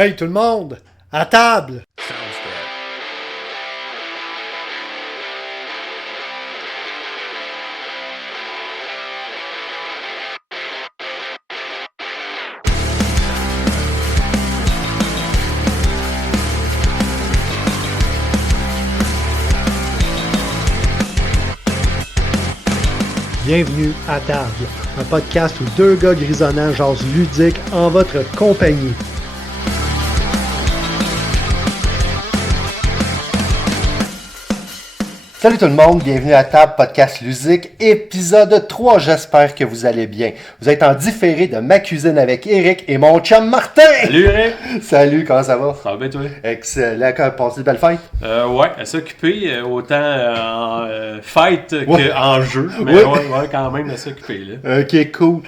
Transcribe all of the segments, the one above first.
Hey tout le monde, à table! Bienvenue à table, un podcast où deux gars grisonnants jasent ludique en votre compagnie. Salut tout le monde, bienvenue à table, podcast ludique, épisode 3, j'espère que vous allez bien. Vous êtes en différé de ma cuisine avec Eric et mon chum Martin! Salut Eric! Salut, comment ça va? Ça va bien toi? Excellent, quand passé de belles fêtes? Ouais, elle s'est occupée autant en fête qu'en jeu, mais ouais. ouais, quand même elle s'est occupée là. Ok, cool.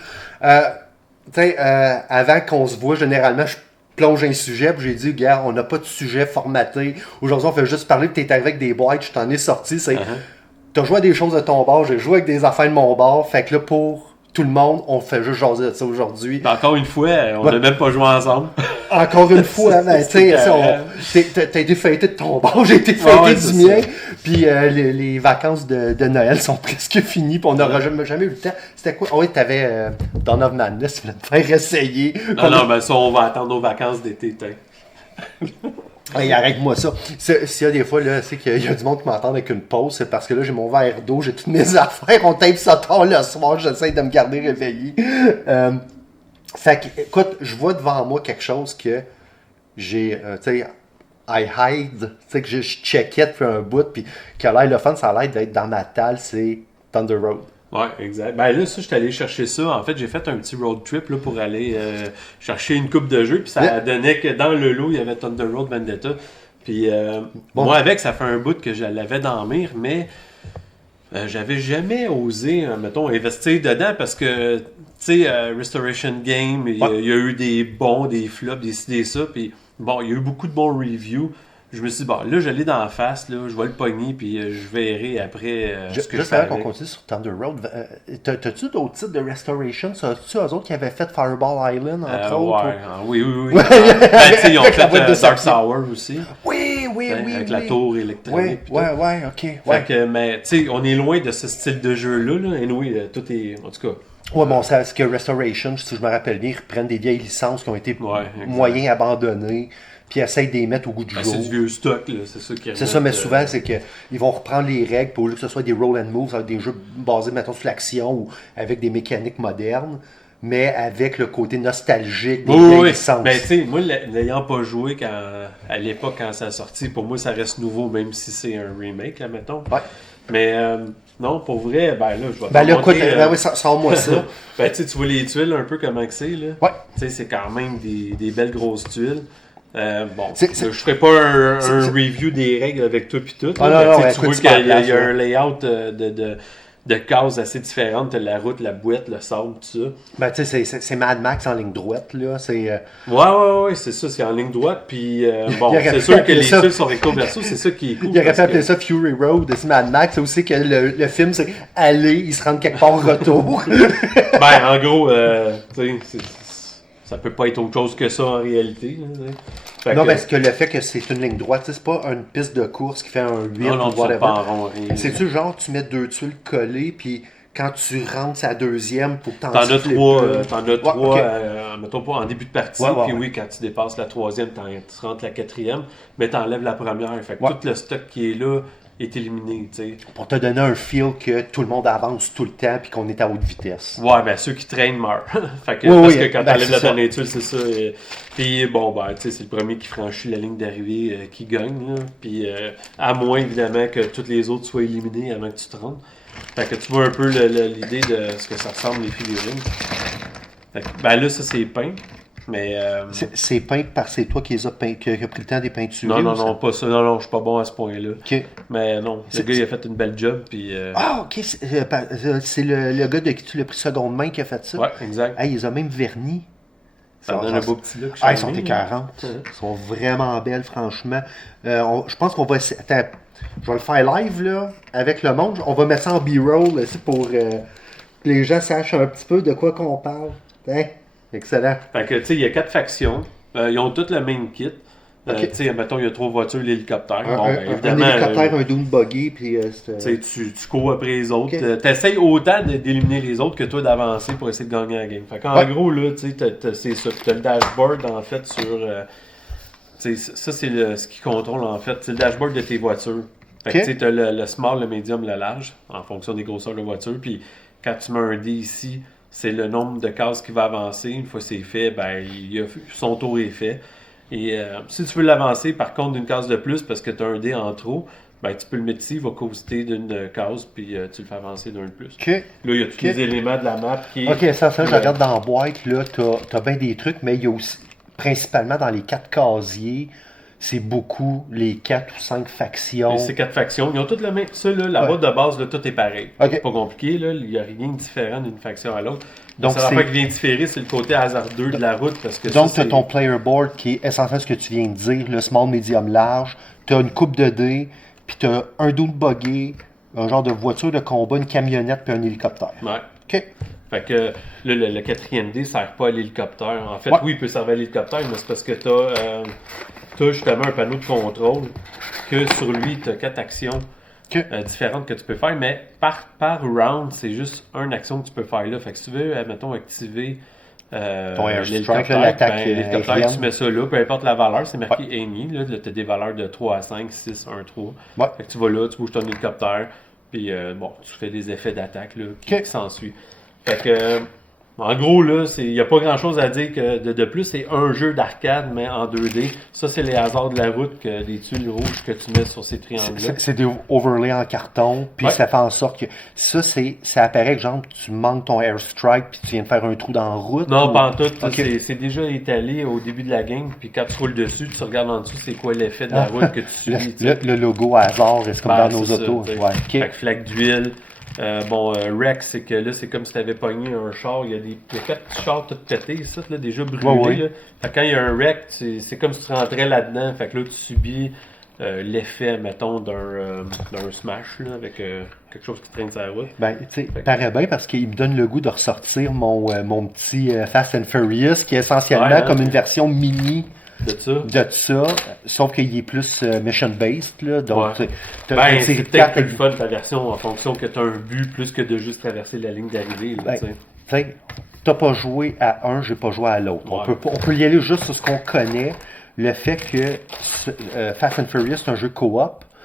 Avant qu'on se voit, généralement, je plonge un sujet, puis j'ai dit, gars, on n'a pas de sujet formaté. Aujourd'hui, on fait juste parler, puis t'es avec des boîtes, je t'en ai sorti. C'est, t'as joué à des choses de ton bord, j'ai joué avec des affaires de mon bord. Fait que là, pour tout le monde, on fait juste jaser de ça aujourd'hui. Ben, encore une fois, on n'a même pas joué ensemble. Encore une fois, ben, tu sais, t'as été fêté de ton bord, j'ai été fêté du mien. Puis les vacances de Noël sont presque finies, puis on n'aura jamais eu le temps. C'était quoi? Oh oui, t'avais Dawn of Madness, tu voulais te faire essayer. Non, ben ça, on va attendre nos vacances d'été, Hey, arrête-moi ça. S'il y a des fois, là, c'est qu'il y a du monde qui m'entend avec une pause, c'est parce que là, j'ai mon verre d'eau, j'ai toutes mes affaires, on tape ça tard le soir, j'essaie de me garder réveillé. Fait que, écoute, je vois devant moi quelque chose que j'ai, tu sais, I hide, tu sais, que je checkais depuis un bout, puis qui a l'air le fun, ça a l'air d'être dans ma table, c'est Thunder Road. Ouais, exact. Ben là, ça, je suis allé chercher ça. En fait, j'ai fait un petit road trip là, pour aller chercher une coupe de jeux. Puis ça donnait que dans le lot, il y avait Thunder Road Vendetta. Puis moi, avec, ça fait un bout que je l'avais dans le mire, mais j'avais jamais osé, mettons, investir dedans parce que, tu sais, Restoration Game, il y a eu des bons, des flops, des ça. Puis bon, il y a eu beaucoup de bons reviews. Je me suis dit, bon, là, je l'ai dans la face, là, je vais le pogner, puis je verrai après ce que je fais. Juste avant qu'on continue sur Thunder Road, t'as-tu d'autres titres de Restoration? C'est-tu eux autres qui avaient fait Fireball Island, entre autres? Ouais, oui. Ben, tu sais, ils ont fait Dark Sour aussi. Oui. Avec la tour électronique. Ouais, ok. Fait que, mais, tu sais, on est loin de ce style de jeu-là, là. Anyway, tout est, en tout cas... Ouais, bon, c'est que Restoration, si je me rappelle bien, ils reprennent des vieilles licences qui ont été moyens abandonnées. Puis ils essayent de les mettre au goût du jour. C'est du vieux stock, là, c'est ça qui c'est ça, mais souvent, c'est qu'ils vont reprendre les règles pour que ce soit des roll and move, ça va être des jeux basés, mettons, sur l'action ou avec des mécaniques modernes, mais avec le côté nostalgique des vieilles licences. Ben, tu sais, moi, n'ayant pas joué à l'époque, quand ça a sorti, pour moi, ça reste nouveau, même si c'est un remake, là, mettons. Ouais. Mais, non, pour vrai, ben là, je vais te montrer... sors-moi ça. Ben, tu vois les tuiles un peu comment que c'est, là. Ouais. Tu sais, c'est quand même des belles grosses tuiles. Je ferai pas un review des règles avec toi pis tout. Tu vois qu'il y a un layout de cases assez différentes. T'as la route, la boîte, le sable, tout ça. Ben, tu sais, c'est Mad Max en ligne droite, là. Ouais, c'est ça, c'est en ligne droite. Puis, c'est sûr que les tuiles sont recto verso, c'est ça qui est cool. Il aurait pu appeler ça Fury Road, c'est Mad Max. C'est aussi que le film, c'est aller, ils se rendent quelque part retour. Ben, en gros, tu sais, ça peut pas être autre chose que ça en réalité. Non, parce que le fait que c'est une ligne droite, c'est pas une piste de course qui fait un 8 ou whatever. C'est-tu genre, tu mets deux tuiles collées, puis quand tu rentres sa deuxième pour t'en as trois, mettons pas en début de partie, puis oui, quand tu dépasses la troisième, tu rentres la quatrième, mais t'enlèves la première. Fait que tout le stock qui est là est éliminé, tu sais. Pour te donner un feel que tout le monde avance tout le temps puis qu'on est à haute vitesse. Ouais, ben ceux qui traînent meurent. Fait que, parce que quand t'enlèves la dernière tuile, c'est ça. Puis bon, ben, tu sais, c'est le premier qui franchit la ligne d'arrivée qui gagne. Là. Puis à moins, évidemment, que toutes les autres soient éliminées avant que tu te rendes. Fait que tu vois un peu l'idée de ce que ça ressemble, les figurines. Fait que, ben là, ça, c'est peint. Mais, c'est peint parce que c'est toi qui as pris le temps des peintures. Non, pas ça. Non, je suis pas bon à ce point-là. Okay. Mais non, le gars, il a fait une belle job. Puis, Ah, ok. C'est le gars de qui tu l'as pris seconde main qui a fait ça. Ouais, exact. Hey, ils ont même verni. Ça donne un beau petit look. Ils sont écœurants. Ils sont vraiment belles, franchement. Je pense qu'on va essayer. Attends, je vais le faire live, là, avec le monde. On va mettre ça en B-roll aussi pour que les gens sachent un petit peu de quoi qu'on parle. Hein? Excellent. Fait que, tu sais, il y a 4 factions. Ils ont tous le même kit. Ok. Tu sais, mettons, il y a 3 voitures, l'hélicoptère. Un, Bon, un- ben, un évidemment, hélicoptère, un dune buggy, puis tu sais, tu cours après les autres. Ok. T'essayes autant d'éliminer les autres que toi d'avancer pour essayer de gagner la game. Fait qu'en Ouais. gros, là, tu sais, c'est ça. T'as le dashboard, en fait, sur... tu sais, ça, c'est ce qui contrôle, en fait. C'est le dashboard de tes voitures. Fait que, Ok. tu sais, t'as le small, le medium, le large, en fonction des grosseurs de voiture. Puis quand tu mets un dé ici, c'est le nombre de cases qui va avancer. Une fois que c'est fait, ben, son tour est fait. Et si tu veux l'avancer, par contre, d'une case de plus, parce que tu as un dé en trop, ben, tu peux le mettre ici, il va causer d'une case, puis tu le fais avancer d'un de plus. Ok. Là, il y a tous Ok. les éléments de la map qui est... Ok, ça, je regarde dans la boîte, là, t'as bien des trucs, mais il y a aussi, principalement dans les 4 casiers, c'est beaucoup les 4 ou 5 factions. Ces 4 factions, ils ont toutes le même. Ça, là, la Ouais. boîte de base, là, tout est pareil. Ok. C'est pas compliqué, là. Il n'y a rien de différent d'une faction à l'autre. Donc, Donc, ça c'est- va pas qui vient différer, c'est le côté hasardeux de la route. Parce que Donc, ça, tu as c'est- ton player board qui est essentiel ce que tu viens de dire, le small, medium, large. Tu as une coupe de dés, puis tu as un dune buggy, un genre de voiture de combat, une camionnette, puis un hélicoptère. Ouais. OK. Fait que là, le quatrième dé ne sert pas à l'hélicoptère. En fait, Ouais. oui, il peut servir à l'hélicoptère, mais c'est parce que tu as justement un panneau de contrôle que sur lui, tu as 4 actions OK. différentes que tu peux faire, mais par round, c'est juste une action que tu peux faire là. Fait que si tu veux, mettons, activer Ton airstrike, l'hélicoptère, là, l'attaque, l'hélicoptère, aérienne. tu mets ça là, peu importe la valeur, c'est marqué Amy, là, tu as des valeurs de 3 à 5, 6, 1, 3. Ouais. Fait que tu vas là, tu bouges ton hélicoptère, puis bon, tu fais des effets d'attaque là, qui Ok. s'ensuivent. Fait que, en gros, là, il n'y a pas grand chose à dire que de plus. C'est un jeu d'arcade, mais en 2D. Ça, c'est les hasards de la route, que des tuiles rouges que tu mets sur ces triangles-là. C'est des overlays en carton, puis Ouais. ça fait en sorte que ça apparaît que genre tu manques ton airstrike puis tu viens de faire un trou dans la route. Non, ou- pas en tout. Ok. C'est déjà étalé au début de la game. Puis quand tu roules dessus, tu regardes en dessous, c'est quoi l'effet de la route que tu Le, subis. tu sais. le logo hasard, c'est comme Ben, dans nos c'est ça, autos. tu sais. Ouais, Fait ok. que flaque d'huile. Wreck, c'est que là, c'est comme si tu avais pogné un char. Il y a 4 petits chars tout pétés, ça, là, déjà brûlés. Ouais, ouais. Là. Fait que quand il y a un wreck, c'est comme si tu rentrais là-dedans. Fait que là, tu subis l'effet, mettons, d'un smash là, avec quelque chose qui traîne sur la route. Ben, tu sais, paraît bien parce qu'il me donne le goût de ressortir mon petit Fast and Furious qui est essentiellement Ouais, hein. comme une version mini De ça. de ça, sauf qu'il est plus mission-based. Là, donc, Ouais. t'as Ben, une série c'est de peut-être cartes plus le avec- fun ta version en fonction que tu as un but plus que de juste traverser la ligne d'arrivée. là, Ben, tu sais. tu sais, t'as pas joué à un, j'ai pas joué à l'autre. Ouais. On peut y aller juste sur ce qu'on connaît. Le fait que Fast and Furious, c'est un jeu coop.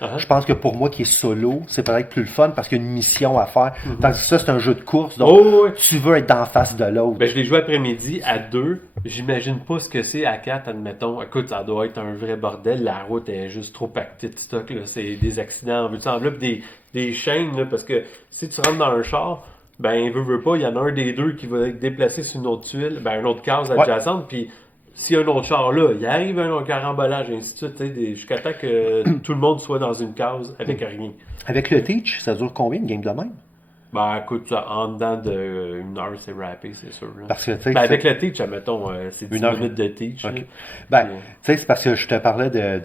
Uh-huh. Je pense que pour moi qui est solo, c'est peut-être plus le fun parce qu'il y a une mission à faire. Tandis que ça, c'est un jeu de course. Donc, Oh, ouais. tu veux être d'en face de l'autre. Ben, je l'ai joué après-midi à 2. J'imagine pas ce que c'est à 4, admettons. Écoute, ça doit être un vrai bordel. La route est juste trop pactée de stock. Là. C'est des accidents en vue de enveloppe, des chaînes. Là, parce que si tu rentres dans un char, ben, veut pas, il y en a un des deux qui va être déplacé sur une autre tuile, ben, une autre case adjacente. Puis s'il y a un autre char là, il arrive un carambolage, et ainsi de suite. Tu sais, jusqu'à temps que tout le monde soit dans une case avec rien. Avec le Teach, ça dure combien une game de même? Ben, écoute, ça, en dedans d'une heure, c'est rappé, c'est sûr. Là. Parce que, tu sais, Ben, avec le teach, admettons, c'est 10 Une heure. minutes de teach. Ok. là. Ben, Ouais. tu sais, c'est parce que je te parlais de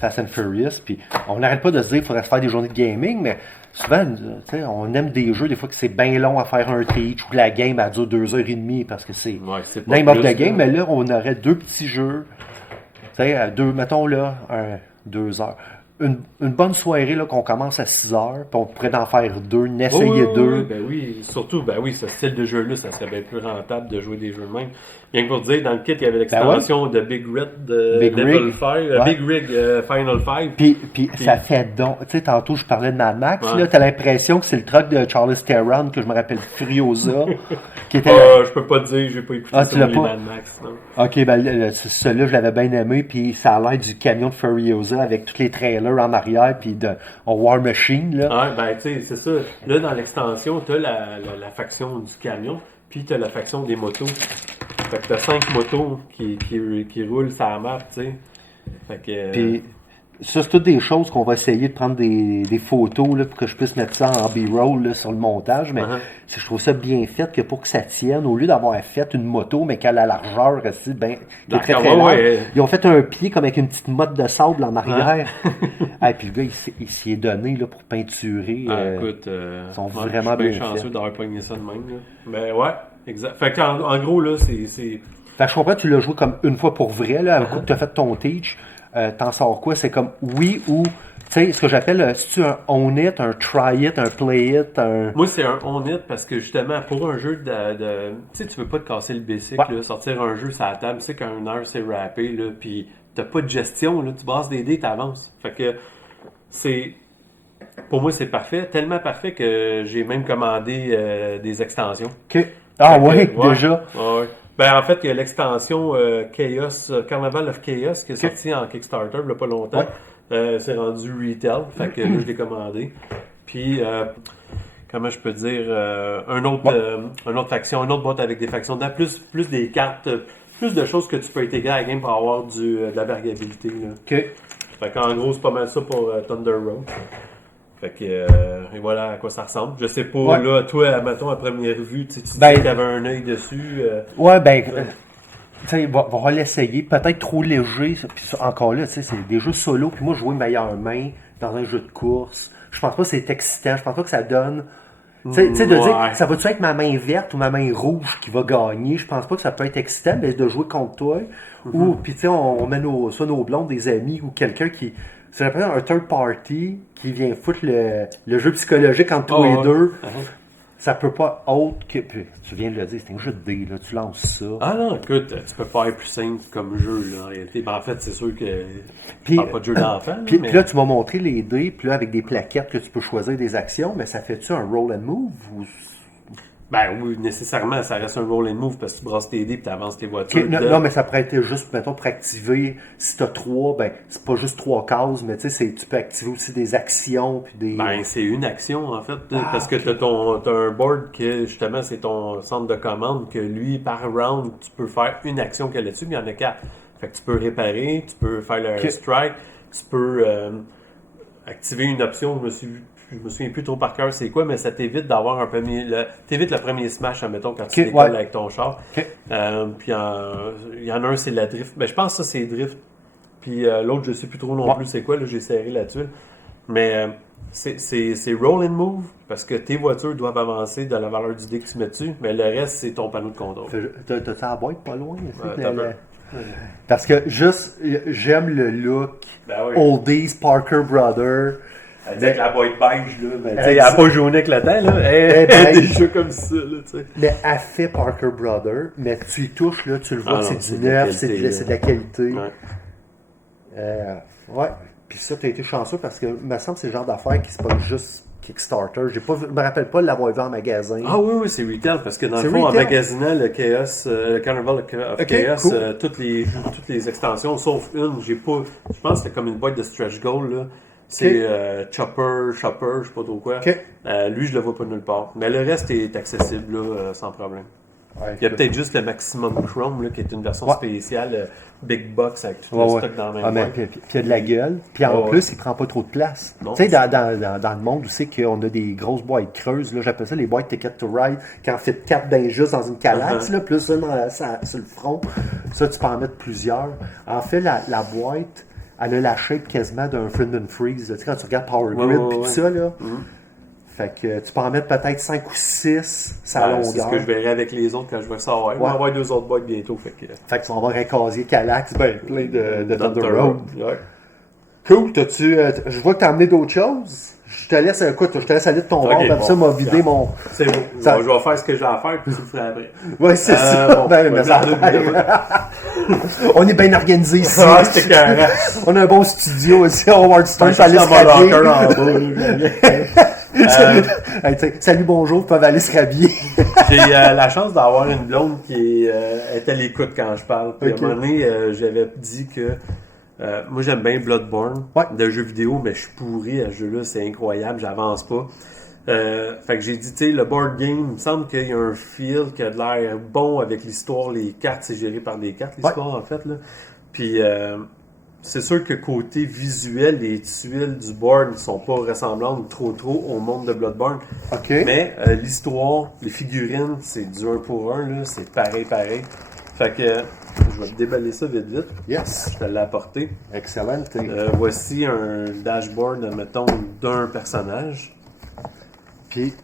Fast and Furious, puis on n'arrête pas de se dire qu'il faudrait se faire des journées de gaming, mais souvent, tu sais, on aime des jeux, des fois que c'est bien long à faire un teach, ou que la game elle dure 2 heures et demie, parce que c'est Ouais, c'est pas name of plus, the game, là. mais là, on aurait 2 petits jeux, tu sais, mettons là, 2 heures. Une bonne soirée là, qu'on commence à 6 heures, puis on pourrait en faire 2, n'essayer Oui, oui, 2. oui, ben oui, surtout, ben oui, ce style de jeu-là, ça serait bien plus rentable de jouer des jeux de même. Rien que pour dire, dans le kit, il y avait l'extension de Big Rig de Big Level Rig. 5, Ouais. Big Rig Final 5. Puis ça fait donc. Tu sais, tantôt, je parlais de Mad Max. Ouais. Là, t'as l'impression que c'est le truck de Charles Theron, que je me rappelle, Furiosa, qui était. Je peux pas te dire, j'ai pas écouté Ah, ça tu l'as les pas? Mad Max, non. Ok, ben, celui-là, je l'avais bien aimé. Puis ça a l'air du camion de Furiosa avec tous les trailers en arrière, puis en War Machine, là. Ouais, ben tu sais, c'est ça. Là, dans l'extension, t'as la faction du camion, puis t'as la faction des motos. Fait que t'as 5 motos qui roulent sur la map, tu sais. Fait que... Puis ça, c'est toutes des choses qu'on va essayer de prendre des photos là, pour que je puisse mettre ça en B-roll là, sur le montage. Mais je trouve ça bien fait que pour que ça tienne, au lieu d'avoir fait une moto, mais qu'à la largeur aussi, ben, qui est très très large, ils ont fait un pied comme avec une petite motte de sable en arrière. Et puis le gars, il s'y est donné là, pour peinturer. écoute, ils sont moi, vraiment je suis bien chanceux faits. d'avoir pogné ça de même. Là. Ben ouais, exact. Fait qu'en gros, là, c'est Fait que je comprends, tu l'as joué comme une fois pour vrai, là, un coup que tu as fait ton teach, t'en sors quoi? C'est comme oui ou, tu sais, ce que j'appelle, si tu un own it, un try it, un play it, un... Moi, c'est un on it parce que justement, pour un jeu tu sais, tu veux pas te casser le basic, là, sortir un jeu sur la table, tu sais qu'un heure c'est rappé, là, puis t'as pas de gestion, là, tu brasses des dés, t'avances. Fait que c'est... Pour moi, c'est parfait. Tellement parfait que j'ai même commandé des extensions. OK. Ah Fait que, ouais, déjà? Ouais. Ben, en fait, il y a l'extension Chaos, Carnival of Chaos, qui est sortie en Kickstarter il y a pas longtemps. C'est rendu retail. Fait que là, je l'ai commandé. Puis, comment je peux dire, une autre faction, une autre boîte avec des factions dedans, plus des cartes, plus de choses que tu peux intégrer à la game pour avoir de la variabilité. Là. OK. Fait qu'en gros, c'est pas mal ça pour Thunder Road. Fait que, et voilà à quoi ça ressemble. Je sais pas, là, toi, mettons, à première vue, tu disais que t'avais un œil dessus. Ouais, ben, tu sais, va l'essayer. Peut-être trop léger. Puis encore là, tu sais, c'est des jeux solo. Puis moi, jouer meilleure main dans un jeu de course, je pense pas que c'est excitant. Je pense pas que ça donne... Tu sais, de dire, ça va-tu être ma main verte ou ma main rouge qui va gagner? Je pense pas que ça peut être excitant, mais de jouer contre toi. Ou, puis tu sais, on met soit nos blondes, des amis ou quelqu'un qui... C'est un third party qui vient foutre le jeu psychologique entre toi et deux. Ça peut pas autre que... Puis, tu viens de le dire, c'est un jeu de dés, là, tu lances ça. Ah non, écoute, tu peux faire plus simple comme jeu, là, en réalité. Ben, en fait, c'est sûr que puis, parle pas de jeu d'enfant. Puis là, tu m'as montré les dés, puis là, avec des plaquettes que tu peux choisir des actions, mais ça fait-tu un roll and move? Ou... Ben oui, nécessairement, ça reste un roll and move parce que tu brasses tes dés et tu avances tes voitures. Okay, non, mais ça pourrait être juste, mettons, pour activer, si tu as 3, ben, c'est pas juste 3 cases, mais tu sais, tu peux activer aussi des actions. Puis des... Ben, c'est une action, en fait, parce que t'as un board que, justement, c'est ton centre de commande, que lui, par round, tu peux faire une action qu'il y a là-dessus, mais il y en a 4. Fait que tu peux réparer, tu peux faire le strike, tu peux activer une option, je me souviens plus trop par cœur c'est quoi, mais ça t'évite d'avoir t'évites le premier smash, admettons, quand tu décolles avec ton char. Puis il y en a un, c'est la drift. Ben, je pense que ça, c'est drift. Puis l'autre, je sais plus trop non plus c'est quoi, là, j'ai serré la tuile. Mais c'est roll and move, parce que tes voitures doivent avancer de la valeur du dé que tu mets dessus, mais le reste, c'est ton panneau de contrôle. T'as la boîte pas loin? Parce que juste, j'aime le look Oldies Parker Brother. Avec la boîte beige, là. Elle n'a pas jaune avec le temps, là. Elle des jeux comme ça, là, tu sais. Mais elle fait Parker Brother, mais tu y touches, là, tu le vois que c'est du neuf, c'est de la qualité. Ouais. Puis ça, t'as été chanceux parce que, il me semble que c'est le genre d'affaire qui se passe juste Kickstarter. Je me rappelle pas de l'avoir vu en magasin. Ah oui, c'est retail, parce que dans le fond, en magasinant le Chaos, le Carnival of Chaos, cool. toutes les extensions, sauf une, je pense que c'était comme une boîte de stretch goal, là. C'est Chopper, je sais pas trop quoi. Lui, je le vois pas nulle part. Mais le reste est accessible, là, sans problème. Ouais, il y a peut-être juste le Maximum Chrome, là, qui est une version spéciale Big Box avec tout le stock dans la même Puis il y a de la gueule. Puis en plus, il prend pas trop de place. Tu sais, dans le monde où c'est qu'on a des grosses boîtes creuses, là, j'appelle ça les boîtes Ticket to Ride, quand on fait 4 d'injustes dans une calaxe, là, plus une sur le front. Ça, tu peux en mettre plusieurs. En fait, la boîte, elle a la shape quasiment d'un Friend and Freeze. Tu sais, quand tu regardes Power Grid et tout ça, là. Fait que tu peux en mettre peut-être 5 ou 6 sa longueur. C'est ce que je verrai avec les autres quand je vais savoir. On va avoir 2 autres boîtes bientôt. Fait que tu vas avoir un casier Calax plein de Thunder Road. Cool. Je vois que tu as amené d'autres choses. Je te laisse aller de ton bord. Comme ça, m'a vidé mon... C'est bon. Je vais faire ce que j'ai à faire puis tu le feras après. Oui, c'est ça. On est bien organisé ici. On a un bon studio aussi. Howard Stern. Je suis dans mon locker en bas. Salut, bonjour, ils peuvent aller se rhabiller. J'ai la chance d'avoir une blonde qui est à l'écoute quand je parle. Puis à un moment donné, j'avais dit que moi j'aime bien Bloodborne de jeux vidéo, mais je suis pourri à ce jeu-là, c'est incroyable, j'avance pas. Fait que j'ai dit, tu sais, le board game, il me semble qu'il y a un feel qui a de l'air bon avec l'histoire, les cartes, c'est géré par des cartes, l'histoire en fait. Là. Puis c'est sûr que côté visuel, les tuiles du board ne sont pas ressemblantes trop au monde de Bloodborne. Mais l'histoire, les figurines, c'est du 1 pour 1, là, c'est pareil. Fait que je vais te déballer ça vite. Yes. Je te l'ai apporté. Excellent. Voici un dashboard, mettons, d'un personnage. Puis,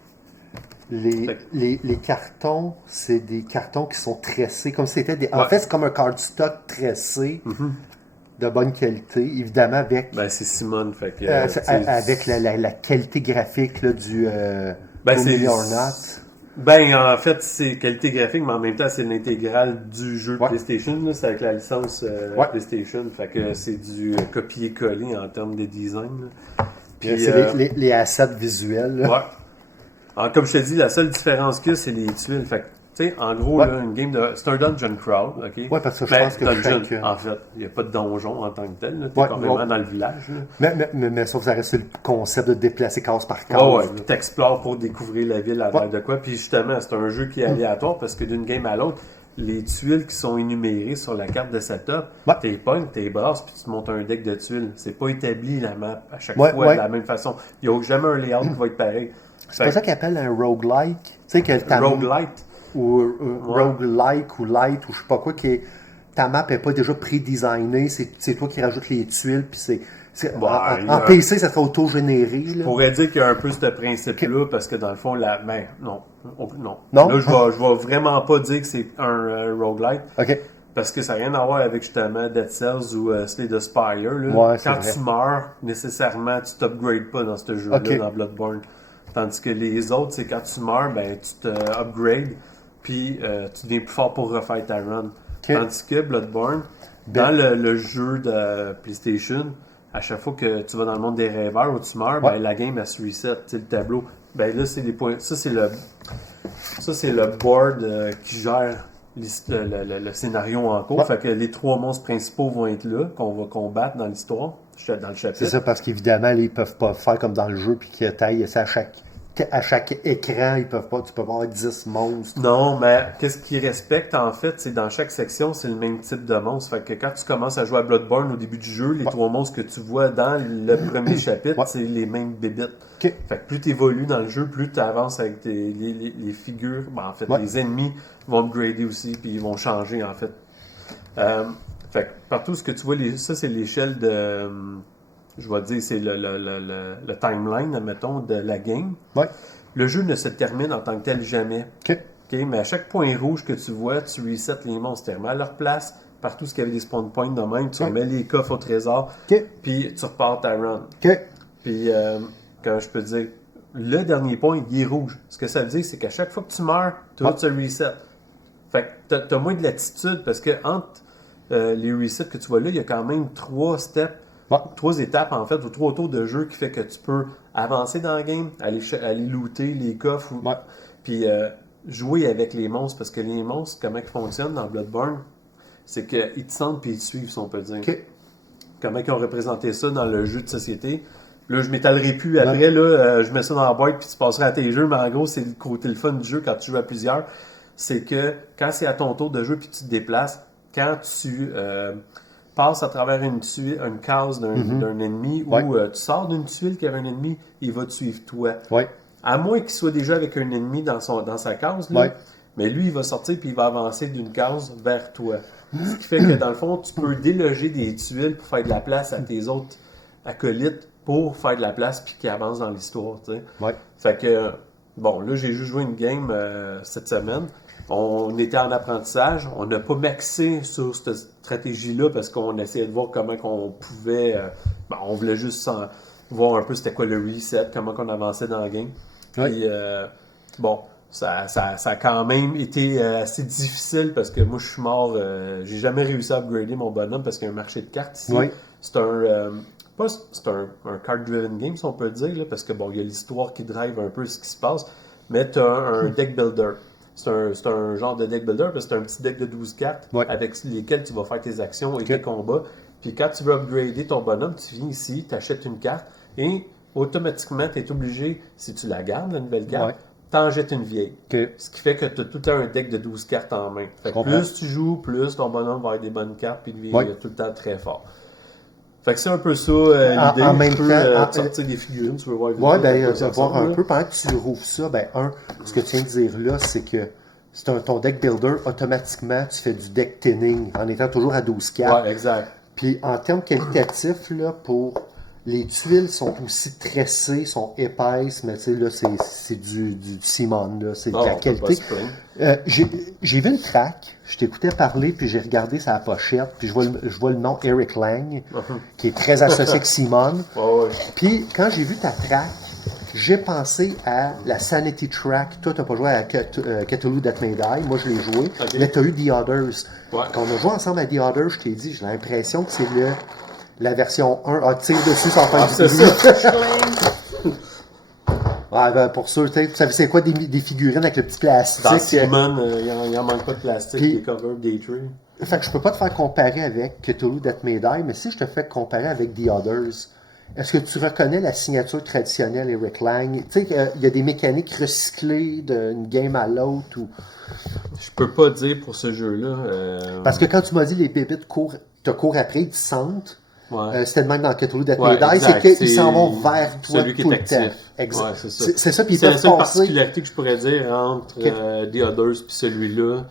Les cartons, c'est des cartons qui sont tressés, comme si c'était des... En fait, c'est comme un cardstock tressé de bonne qualité, évidemment avec... Ben, c'est Simone, fait que... avec la qualité graphique là, du c'est or Not. Ben, en fait, c'est qualité graphique, mais en même temps, c'est l'intégrale du jeu PlayStation. Là, c'est avec la licence PlayStation. Fait que c'est du copier-coller en termes de design. Puis, c'est les assets visuels. Là. Ouais. Alors, comme je te dis, la seule différence qu'il y a, c'est les tuiles. Fait que, tu sais, en gros, là, une game de... C'est un dungeon crawl, OK? Ouais, parce que je pense que dungeon, en fait. Il n'y a pas de donjon en tant que tel. T'es carrément dans le village. Là. Mais sauf que ça reste le concept de déplacer case par case. Oh, ouais. Puis t'explores pour découvrir la ville à l'air de quoi. Puis justement, c'est un jeu qui est aléatoire parce que d'une game à l'autre, les tuiles qui sont énumérées sur la carte de setup, t'es pognes, t'es brasses, puis tu montes un deck de tuiles. C'est pas établi la map à chaque fois de la même façon. Il n'y a jamais un layout qui va être pareil. C'est pas ça qu'ils appellent un roguelike. Tu sais que roguelite. Ou roguelike ou light ou je sais pas quoi, ta map n'est pas déjà pré-designée, c'est toi qui rajoutes les tuiles, puis en PC, ça sera auto-généré. Je pourrais dire qu'il y a un peu ce principe-là, parce que dans le fond, non. Là, je vais vraiment pas dire que c'est un roguelite. OK. Parce que ça n'a rien à voir avec justement Dead Cells ou Slay the Spire. Là. Ouais, quand tu meurs, nécessairement, tu t'upgrades pas dans ce jeu-là, dans Bloodborne. Tandis que les autres, c'est quand tu meurs, ben tu te upgrades, puis tu deviens plus fort pour refaire ta run. Tandis que Bloodborne, dans le jeu de PlayStation, à chaque fois que tu vas dans le monde des rêveurs où tu meurs, ben, la game elle se reset. Le tableau, ben là c'est les points. Ça c'est le board qui gère le scénario en cours. Fait que les 3 monstres principaux vont être là, qu'on va combattre dans l'histoire, dans le chapitre. C'est ça, parce qu'évidemment, ils peuvent pas faire comme dans le jeu, puis qu'ils taillent ça à chaque écran, tu peux pas avoir 10 monstres. Non, mais qu'est-ce qu'ils respectent en fait, c'est dans chaque section, c'est le même type de monstre. Fait que quand tu commences à jouer à Bloodborne au début du jeu, les 3 monstres que tu vois dans le premier chapitre, c'est les mêmes bébites. Fait que plus tu évolues dans le jeu, plus tu avances avec les figures. Ben, en fait, les ennemis vont upgrader aussi, puis ils vont changer en fait. Fait que partout ce que tu vois, ça c'est l'échelle de... je vais dire, c'est le timeline, admettons, de la game. Le jeu ne se termine en tant que tel jamais. Mais à chaque point rouge que tu vois, tu resets les monstres. Tu remets à leur place. Partout ce qu'il y avait des spawn points de même, tu remets les coffres au trésor. Puis tu repars ta run. Puis, quand je peux dire, le dernier point, il est rouge. Ce que ça veut dire, c'est qu'à chaque fois que tu meurs, tu vas te reset. Fait que tu as moins de latitude parce que entre les resets que tu vois là, il y a quand même 3 steps. 3 étapes, en fait, ou 3 tours de jeu qui fait que tu peux avancer dans le game, aller looter les coffres, puis jouer avec les monstres, parce que les monstres, comment ils fonctionnent dans Bloodborne, c'est qu'ils te sentent puis ils te suivent, si on peut dire. Comment ils ont représenté ça dans le jeu de société. Là, je m'étalerai plus après, là, je mets ça dans la boîte puis tu passeras à tes jeux, mais en gros, c'est le côté le fun du jeu quand tu joues à plusieurs. C'est que quand c'est à ton tour de jeu puis tu te déplaces, quand tu... passe à travers une case d'un ennemi ou tu sors d'une tuile qui avait un ennemi, il va te suivre toi. À moins qu'il soit déjà avec un ennemi dans sa case, là, mais lui, il va sortir puis il va avancer d'une case vers toi. Ce qui fait que dans le fond, tu peux déloger des tuiles pour faire de la place à tes autres acolytes pour faire de la place puis qu'ils avancent dans l'histoire. Fait que, bon, là, j'ai juste joué une game cette semaine. On était en apprentissage. On n'a pas maxé sur cette stratégie-là parce qu'on essayait de voir comment on pouvait... on voulait juste voir un peu c'était quoi le reset, comment on avançait dans le game. Puis, ça a quand même été assez difficile parce que moi, je suis mort. J'ai jamais réussi à upgrader mon bonhomme parce qu'il y a un marché de cartes ici. C'est un card-driven game, si on peut dire, là, parce que il y a l'histoire qui drive un peu ce qui se passe, mais tu as un deck builder. C'est un genre de deck builder parce que c'est un petit deck de 12 cartes avec lesquelles tu vas faire tes actions et tes combats. Puis quand tu veux upgrader ton bonhomme, tu viens ici, tu achètes une carte et automatiquement, tu es obligé, si tu la gardes, la nouvelle carte, t'en jettes une vieille. Ce qui fait que tu as tout le temps un deck de 12 cartes en main. Fait que plus tu joues, plus ton bonhomme va avoir des bonnes cartes puis il est tout le temps très fort. Fait que c'est un peu ça l'idée. En même temps, sortir des figurines, tu veux voir voir un peu, pendant que tu rouvres ça, ce que tu viens de dire là, c'est que c'est ton deck builder, automatiquement, tu fais du deck thinning en étant toujours à 12 cartes. Exact. Puis en termes qualitatifs, là, pour Les tuiles sont aussi tressées, sont épaisses, mais tu sais, là, c'est du Simon, là, c'est de la qualité. J'ai vu une track, je t'écoutais parler, puis j'ai regardé sa pochette, puis je vois le nom Eric Lang, qui est très associé avec Simon. Puis quand j'ai vu ta track, j'ai pensé à la Sanity Track. Toi, t'as pas joué à Cthulhu Death May Die. Moi, je l'ai joué. Okay. Mais t'as eu The Others. Ouais. Quand on a joué ensemble à The Others, je t'ai dit, j'ai l'impression que c'est la version 1. Ah, tire dessus sans faire du bruit. Ouais, ben, pour sûr, tu savais c'est quoi des figurines avec le petit plastique? Dans Simon, il en manque pas de plastique, des covers, des trees. Fait que je peux pas te faire comparer avec Cthulhu Death May Die, mais si je te fais comparer avec The Others, est-ce que tu reconnais la signature traditionnelle Eric Lang? Tu sais qu'il y a des mécaniques recyclées d'une game à l'autre ou... Je peux pas dire pour ce jeu-là. Parce que quand tu m'as dit les bébites te courent après, ils te sentent. Ouais. C'était de même dans Cthulhu Death May Die, c'est qu'ils s'en vont vers toi tout le temps. Exact. Ouais, c'est ça. C'est ça, puis c'est la seule particularité que je pourrais dire entre The Others et celui-là.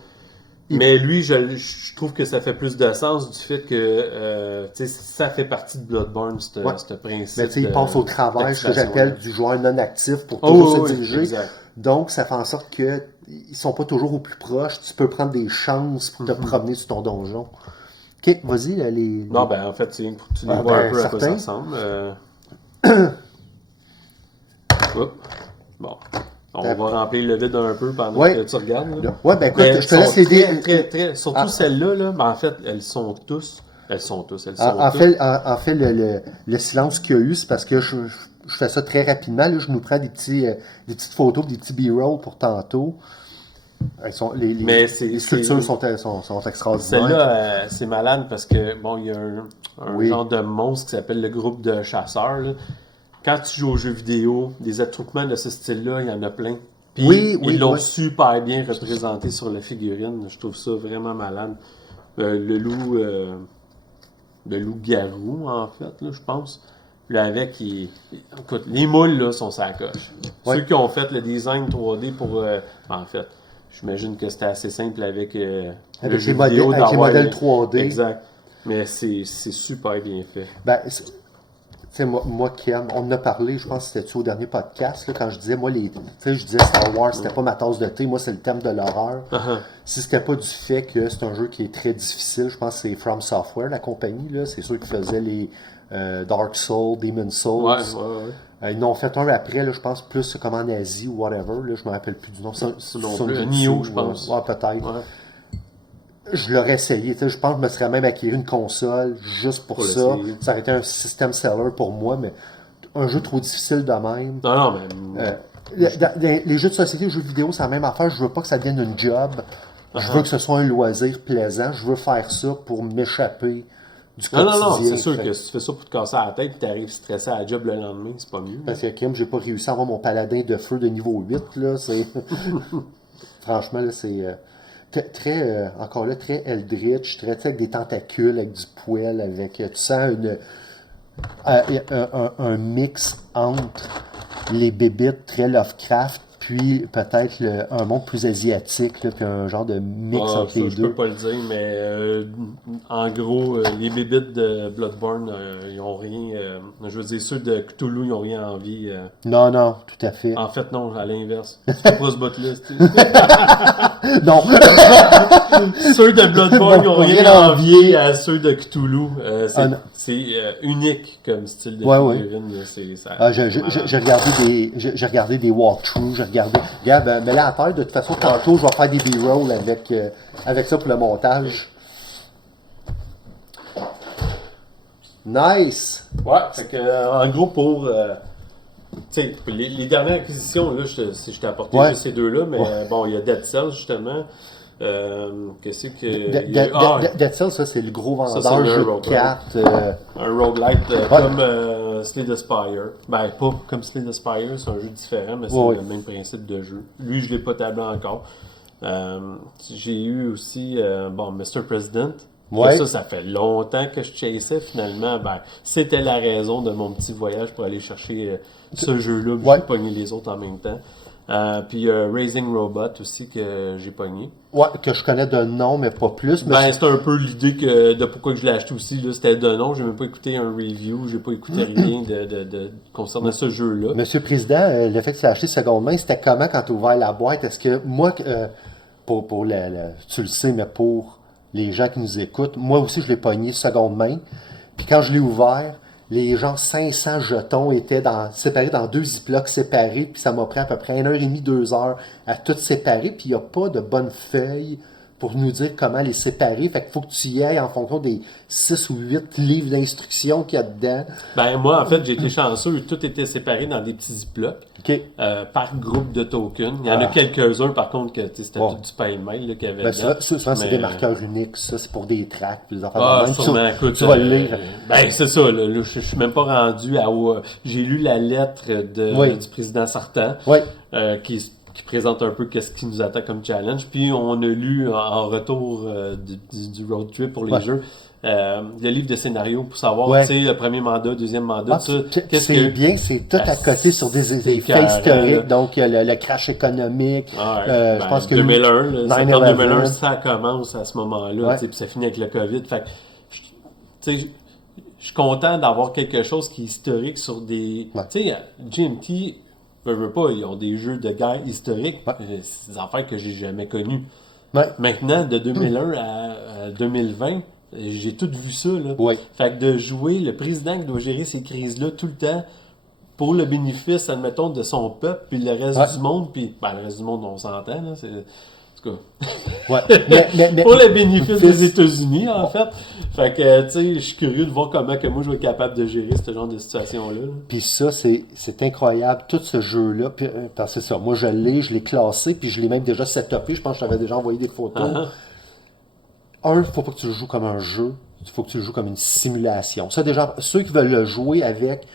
Mais lui, je trouve que ça fait plus de sens du fait que ça fait partie de Bloodborne, ce principe. Mais il passe au travers, ce que j'appelle du joueur non actif pour toujours se diriger. Exact. Donc, ça fait en sorte qu'ils ne sont pas toujours au plus proche. Tu peux prendre des chances pour te promener sur ton donjon. Ok, vas-y, les... Non, ben en fait, tu les vois un peu à quoi ça ressemble. Bon. On va remplir le vide un peu pendant que tu regardes. Ouais, ben écoute, je te laisse les dés. Surtout celles-là, là, ben en fait, elles sont tous. En fait, le silence qu'il y a eu, c'est parce que je fais ça très rapidement. Là, je nous prends des petites photos, des petits B-roll pour tantôt. Les structures sont extraordinaires. Celle-là, c'est malade parce que, bon, il y a un genre de monstre qui s'appelle le groupe de chasseurs, là. Quand tu joues aux jeux vidéo, des attroupements de ce style-là, il y en a plein. Puis ils l'ont super bien représenté sur la figurine. Je trouve ça vraiment malade. Le loup-garou, en fait, là, je pense. Puis là, avec, écoute, les moules, là, sont sa coche. Ceux qui ont fait le design 3D pour... en fait, j'imagine que c'était assez simple avec le jeu vidéo. Avec les modèles 3D. Exact. Mais c'est super bien fait. Ben, tu sais, moi, Ken, on en a parlé, je pense que c'était au dernier podcast, là, quand je disais, moi, je disais Star Wars, c'était pas ma tasse de thé, moi, c'est le thème de l'horreur. Si c'était pas du fait que c'est un jeu qui est très difficile, je pense que c'est From Software, la compagnie, là, c'est ceux qui faisaient les Dark Souls, Demon Souls. Ils n'ont fait un après, là, je pense, plus comme en Asie ou whatever, là, je me rappelle plus du nom. C'est Nioh, je pense. Ouais, peut-être. Ouais. Je l'aurais essayé. Je pense que je me serais même acquis une console juste pour ça. Ça aurait été un système seller pour moi, mais un jeu trop difficile de même. Non, mais... les jeux de société, les jeux vidéo, c'est la même affaire. Je veux pas que ça devienne une job. Je veux que ce soit un loisir plaisant. Je veux faire ça pour m'échapper du quotidien. Non, c'est sûr que si tu fais ça pour te casser la tête et tu arrives stressé à la job le lendemain, c'est pas mieux. Parce que Kim, j'ai pas réussi à avoir mon paladin de feu de niveau 8. Là, franchement, là, c'est... très, encore là, très Eldritch, très avec des tentacules, avec du poil, avec, tu sens un mix entre les bébites très Lovecraft, puis peut-être un monde plus asiatique, là, puis un genre de mix entre les deux. Je peux pas le dire, mais en gros, les bébites de Bloodborne, ils ont rien. Je veux dire, ceux de Cthulhu, ils ont rien envie. Non, tout à fait. En fait, non, à l'inverse. Tu peux pas se battre là, non. Ceux de Bloodborne, ils ont rien envie à ceux de Cthulhu. C'est unique comme style de figurine. J'ai regardé des walkthroughs, regarde, mais là à terre, de toute façon, tantôt, je vais faire des B-roll avec ça pour le montage. Nice! Ouais, fait que, en gros, pour... tu sais, les dernières acquisitions, là, je t'ai apporté juste ces deux-là, mais bon, il y a Dead Cells, justement. Qu'est-ce que... Dead Cells, ça, c'est le gros vendeur jeu de cartes. Un roguelite comme Slay the Spire. Ben, pas comme Slay the Spire, c'est un jeu différent, mais c'est le même principe de jeu. Lui, je l'ai pas tablé encore. J'ai eu aussi, Mr. President. Ça fait longtemps que je chassais, finalement. Ben, c'était la raison de mon petit voyage pour aller chercher ce jeu-là, puis j'ai pogné les autres en même temps. Puis Raising Robot aussi que j'ai pogné. Ouais, que je connais de nom, mais pas plus. Mais C'est un peu l'idée de pourquoi je l'ai acheté aussi. Là, c'était de nom. J'ai même pas écouté un review. J'ai pas écouté rien concernant ce jeu-là. Monsieur le Président, le fait que tu l'as acheté seconde main, c'était comment quand tu as ouvert la boîte? Est-ce que moi, tu le sais, mais pour les gens qui nous écoutent, moi aussi je l'ai pogné seconde main. Puis quand je l'ai ouvert, les gens 500 jetons étaient séparés dans 2 ziplocs séparés, puis ça m'a pris à peu près 1h30, 2 heures à tout séparer, puis il n'y a pas de bonne feuille pour nous dire comment les séparer. Fait qu'il faut que tu y ailles en fonction des 6 ou 8 livres d'instructions qu'il y a dedans. Moi, en fait, j'ai été chanceux. Tout était séparé dans des petits ziplocs par groupe de tokens. Il y en a quelques-uns, par contre, que c'était tout du pile-mail qu'il y avait dedans. Souvent, c'est des marqueurs uniques. Ça, c'est pour des tracks. Des affaires sûrement. Écoute, tu vas le lire. C'est ça. Là, je suis même pas rendu à... j'ai lu la lettre du président sortant qui présente un peu qu'est-ce qui nous attend comme challenge. Puis on a lu en retour du road trip pour les jeux le livre de scénario pour savoir, tu sais, le premier mandat, deuxième mandat, bien, c'est tout à côté sur des faits historiques, donc le crash économique. Je pense que 2001, septembre 2001, ça commence à ce moment-là, puis ça finit avec le COVID. Fait tu sais, je suis content d'avoir quelque chose qui est historique sur des... Tu sais, GMT... veux pas, ils ont des jeux de guerre historiques. C'est des affaires que j'ai jamais connues. Maintenant, de 2001 à 2020, j'ai tout vu ça. Là. Fait que de jouer le président qui doit gérer ces crises-là tout le temps pour le bénéfice, admettons, de son peuple, puis le reste du monde, puis le reste du monde, on s'entend, là, c'est... mais pour le bénéfice des États-Unis, en fait. Fait que, tu sais, je suis curieux de voir comment que moi je vais être capable de gérer ce genre de situation-là. Puis ça, c'est incroyable, tout ce jeu-là. Puis, parce que c'est ça, moi je l'ai classé, puis je l'ai même déjà setupé. Je pense que je t'avais déjà envoyé des photos. Il faut pas que tu le joues comme un jeu, il faut que tu le joues comme une simulation. Ça, déjà, ceux qui veulent le jouer avec,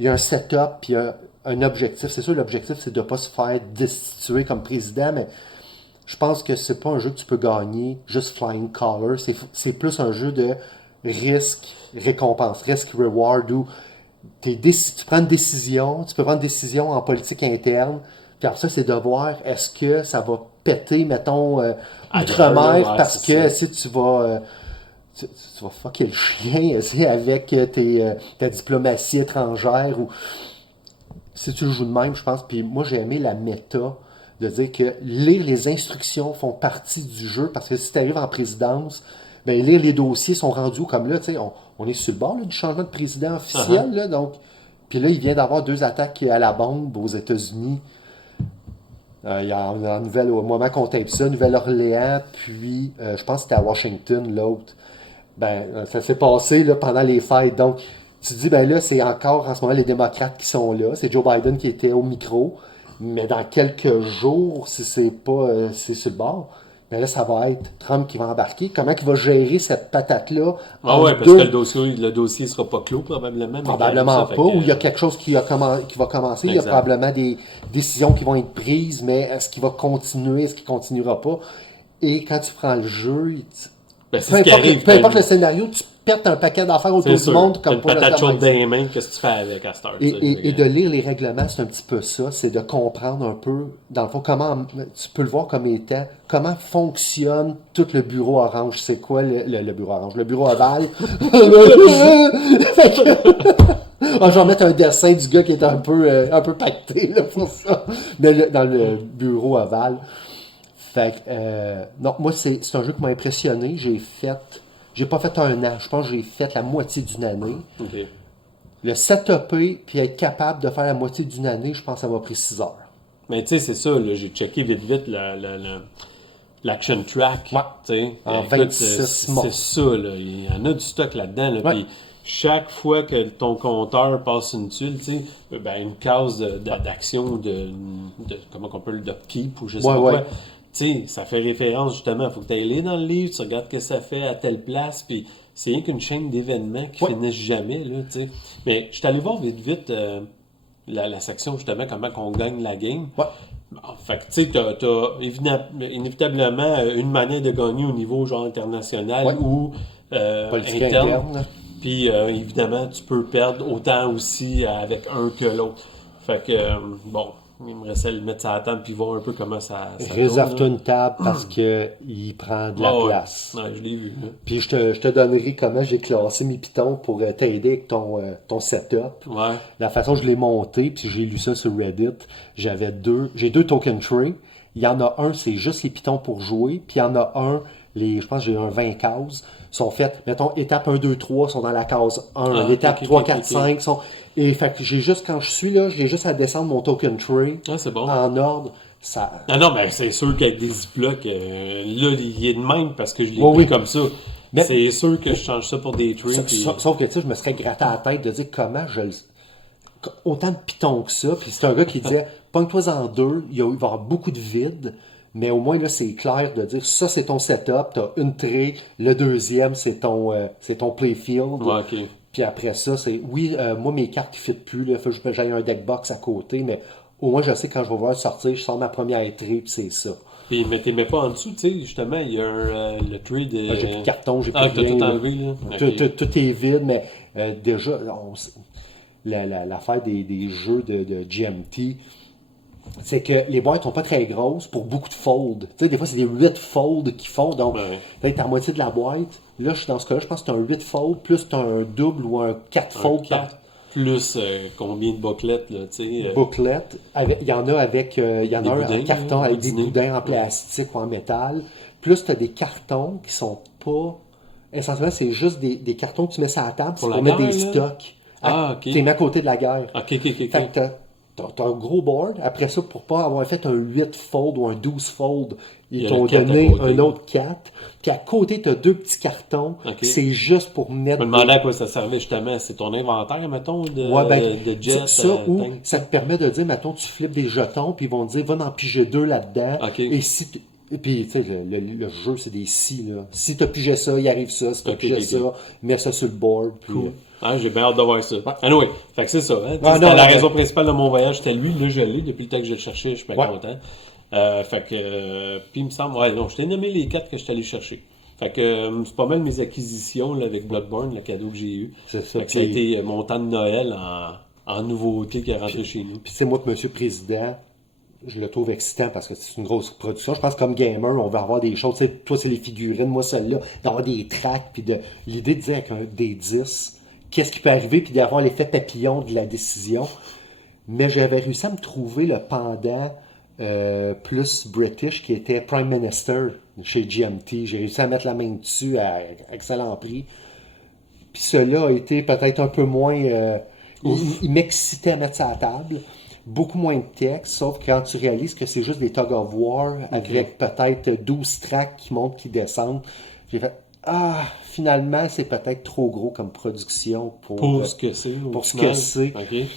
il y a un setup, puis il y a un objectif. C'est sûr, l'objectif, c'est de ne pas se faire destituer comme président, mais je pense que c'est pas un jeu que tu peux gagner juste flying color. C'est plus un jeu de risque-récompense, risk-reward, où tu prends une décision, tu peux prendre une décision en politique interne, puis après ça, c'est de voir est-ce que ça va péter, mettons, outre-mer, parce que si tu vas fucker le chien avec ta diplomatie étrangère, ou si tu le joues de même, je pense. Puis moi, j'ai aimé la méta de dire que lire les instructions font partie du jeu, parce que si tu arrives en présidence, ben lire les dossiers sont rendus comme là, tu sais, on est sur le bord là, du changement de président officiel, là, donc, puis là, il vient d'avoir 2 attaques à la bombe aux États-Unis. Il y a en nouvelle, au moment qu'on tape ça, Nouvelle-Orléans, puis je pense que c'était à Washington, l'autre. Ça s'est passé là, pendant les fêtes, donc tu te dis, là, c'est encore en ce moment les démocrates qui sont là, c'est Joe Biden qui était au micro. Mais dans quelques jours, si c'est pas c'est sur le bord, là, ça va être Trump qui va embarquer. Comment il va gérer cette patate-là? Parce que le dossier sera pas clos, probablement. Probablement pas, ou il y a quelque chose qui va commencer. Exact. Il y a probablement des décisions qui vont être prises, mais est-ce qu'il va continuer, est-ce qu'il continuera pas? Et quand tu prends le jeu, peu importe le scénario, tu perds un paquet d'affaires autour du monde. Comme pour patate chaude dans les mains, qu'est-ce que tu fais avec à cette heure? Et de lire les règlements, c'est un petit peu ça. C'est de comprendre un peu, dans le fond, comment tu peux le voir comme étant, comment fonctionne tout le bureau orange. C'est quoi le bureau orange? Le bureau ovale. Je vais mettre un dessin du gars qui est un peu pacté là, pour ça. Dans le bureau ovale. Fait non, moi, c'est un jeu qui m'a impressionné. J'ai pas fait 1 an. Je pense que j'ai fait la moitié d'une année. Okay. Le setuper, puis être capable de faire la moitié d'une année, je pense que ça m'a pris 6 heures. Mais tu sais, c'est ça. Là, j'ai checké vite l'action track. En 26 mois. C'est ça. Là. Il y en a du stock là-dedans. Là, puis chaque fois que ton compteur passe une tuile, une case d'action, de comment on peut le d'upkeep ou je sais pas quoi. Ça fait référence justement, il faut que tu ailles lire dans le livre, tu regardes ce que ça fait à telle place, puis c'est rien qu'une chaîne d'événements qui finissent jamais, là, tu sais. Mais je suis allé voir vite la section justement, comment qu'on gagne la game. Fait que tu sais, t'as inévitablement une manière de gagner au niveau genre international ou interne. Puis évidemment, tu peux perdre autant aussi avec un que l'autre. Fait que, Il me restait à le mettre sur la table puis voir un peu comment ça Réserve-toi une table parce qu'il prend de la place. Ouais, je l'ai vu. Là. Puis je te donnerai comment j'ai classé mes pitons pour t'aider avec ton setup. Ouais. La façon dont je l'ai monté, puis j'ai lu ça sur Reddit, j'ai deux token trays. Il y en a un, c'est juste les pitons pour jouer, puis il y en a un, je pense que j'ai un 20 cases, sont faites, mettons, étape 1, 2, 3 sont dans la case 1, l'étape 3, 4, 5 sont... Et fait que quand je suis là, j'ai juste à descendre mon token tray c'est bon. en ordre. Ça... Non, mais c'est sûr qu'avec des ziplocs, là, il est de même parce que je l'ai pris comme ça. Mais c'est sûr que je change ça pour des trays. Sauf que, tu sais, je me serais gratté à la tête de dire comment autant de pitons que ça. Puis c'est un gars qui disait, pogne-toi en deux, il va y avoir beaucoup de vide. Mais au moins, là, c'est clair de dire, ça, c'est ton setup, t'as une tray, le deuxième, c'est ton playfield. Ouais, OK. Puis après ça, moi, mes cartes ne fit plus, il faut que j'aille un deck box à côté, mais au moins, je sais quand je vais voir sortir, je sors ma première tray, puis c'est ça. Puis, mais t'es pas en dessous, tu sais, justement, il y a le tray de... J'ai plus de carton, j'ai plus rien. rien. Ah, t'as tout enlevé, là? Okay. Tout est vide, mais déjà, l'affaire des jeux de GMT, c'est que les boîtes sont pas très grosses pour beaucoup de folds. Tu sais, des fois, c'est des 8 folds qui font, donc peut-être à moitié de la boîte. Là, dans ce cas-là, je pense que c'est un 8 folds, plus tu as un double ou un 4 folds. Plus combien de bouclettes, là, tu sais. Bouclettes. Il y en a avec, il y en a un en carton avec des boudins en plastique ou en métal. Plus tu as des cartons qui sont pas... Essentiellement, c'est juste des cartons que tu mets sur la table pour mettre des stocks. OK. Tu les mets à côté de la guerre. OK. Fait que t'as un gros board. Après ça, pour pas avoir fait un 8 fold ou un 12 fold, ils t'ont donné un autre 4. Puis à côté, t'as 2 petits cartons. Okay. C'est juste pour mettre... Je me demandais à quoi ça servait justement. C'est ton inventaire, mettons, de jet. Ça te permet de dire, mettons, tu flippes des jetons, puis ils vont te dire, va en piger 2 là-dedans. Okay. Et puis, tu sais, le jeu, c'est des si, là. Si t'as pigé ça, il arrive ça. Si t'as pigé ça, mets ça sur le board. Puis, cool. J'ai bien hâte de voir ça. Anyway, fait que c'est ça. Hein? C'était la raison principale de mon voyage. C'était lui. Là, je l'ai. Depuis le temps que je le cherchais, je suis bien content. Fait que, puis il me semble, je t'ai nommé les 4 que je suis allé chercher. Fait que c'est pas mal mes acquisitions là, avec Bloodborne, le cadeau que j'ai eu. C'est ça. Fait que ça a été mon temps de Noël en nouveauté qui est rentré chez nous. Puis c'est moi que Monsieur Président, je le trouve excitant parce que c'est une grosse production. Je pense que comme gamer, on va avoir des choses. Tu sais, toi, c'est les figurines, moi, celle-là, d'avoir des tracks, puis l'idée de dire avec des 10, qu'est-ce qui peut arriver, puis d'avoir l'effet papillon de la décision. Mais j'avais réussi à me trouver le pendant plus British qui était Prime Minister chez GMT. J'ai réussi à mettre la main dessus à excellent prix. Puis cela a été peut-être un peu moins... il m'excitait à mettre ça à la table. Beaucoup moins de texte, sauf quand tu réalises que c'est juste des tug of war avec peut-être 12 tracks qui montent, qui descendent. J'ai fait finalement, c'est peut-être trop gros comme production pour ce que c'est. Pour ce que c'est. Okay.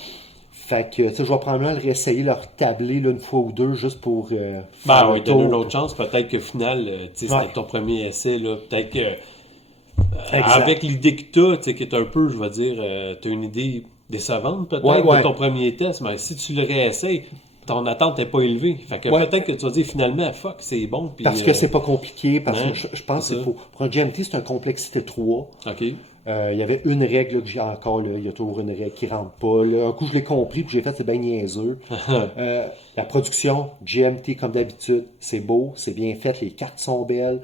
Fait que, tu sais, je vais probablement le réessayer, le retabler là, une fois ou deux, juste pour faire oui, donner une autre chance. Peut-être que final, tu sais, c'était ton premier essai, là. Peut-être que, avec l'idée que tu as, qui est un peu, je vais dire, tu as une idée décevante, peut-être, de ton premier test, mais si tu le réessayes, ton attente n'est pas élevée. Fait que peut-être que tu vas dire finalement, fuck, c'est bon. Pis, parce que c'est pas compliqué, parce que je pense que pour un GMT, c'est un complexité 3. OK. Il y avait une règle là, que j'ai encore, là, il y a toujours une règle qui rentre pas. Là. Un coup, je l'ai compris, puis j'ai fait, c'est bien niaiseux. La production, GMT, comme d'habitude, c'est beau, c'est bien fait, les cartes sont belles.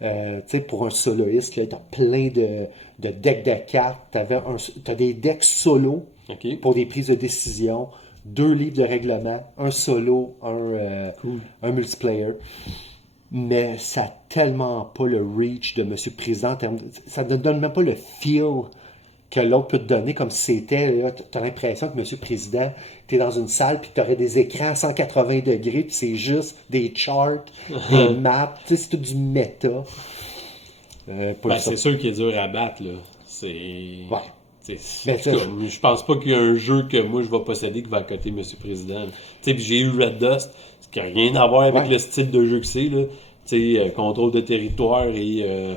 Tu sais, pour un soloiste, tu as plein de decks de cartes. Tu as des decks solo pour des prises de décision. 2 livres de règlement, un solo, un multiplayer. Mais ça n'a tellement pas le reach de Monsieur Président. Ça ne donne même pas le feel que l'autre peut te donner comme si c'était. Tu as l'impression que Monsieur Président, tu es dans une salle puis tu aurais des écrans à 180 degrés puis c'est juste des charts, des maps. Tu sais, c'est tout du méta. C'est sûr qu'il est dur à battre. Là. C'est... Ouais. Je pense pas qu'il y a un jeu que moi je vais posséder qui va à côté Monsieur Président. Puis j'ai eu Red Dust, ce qui n'a rien à voir avec le style de jeu que c'est. Là. Contrôle de territoire et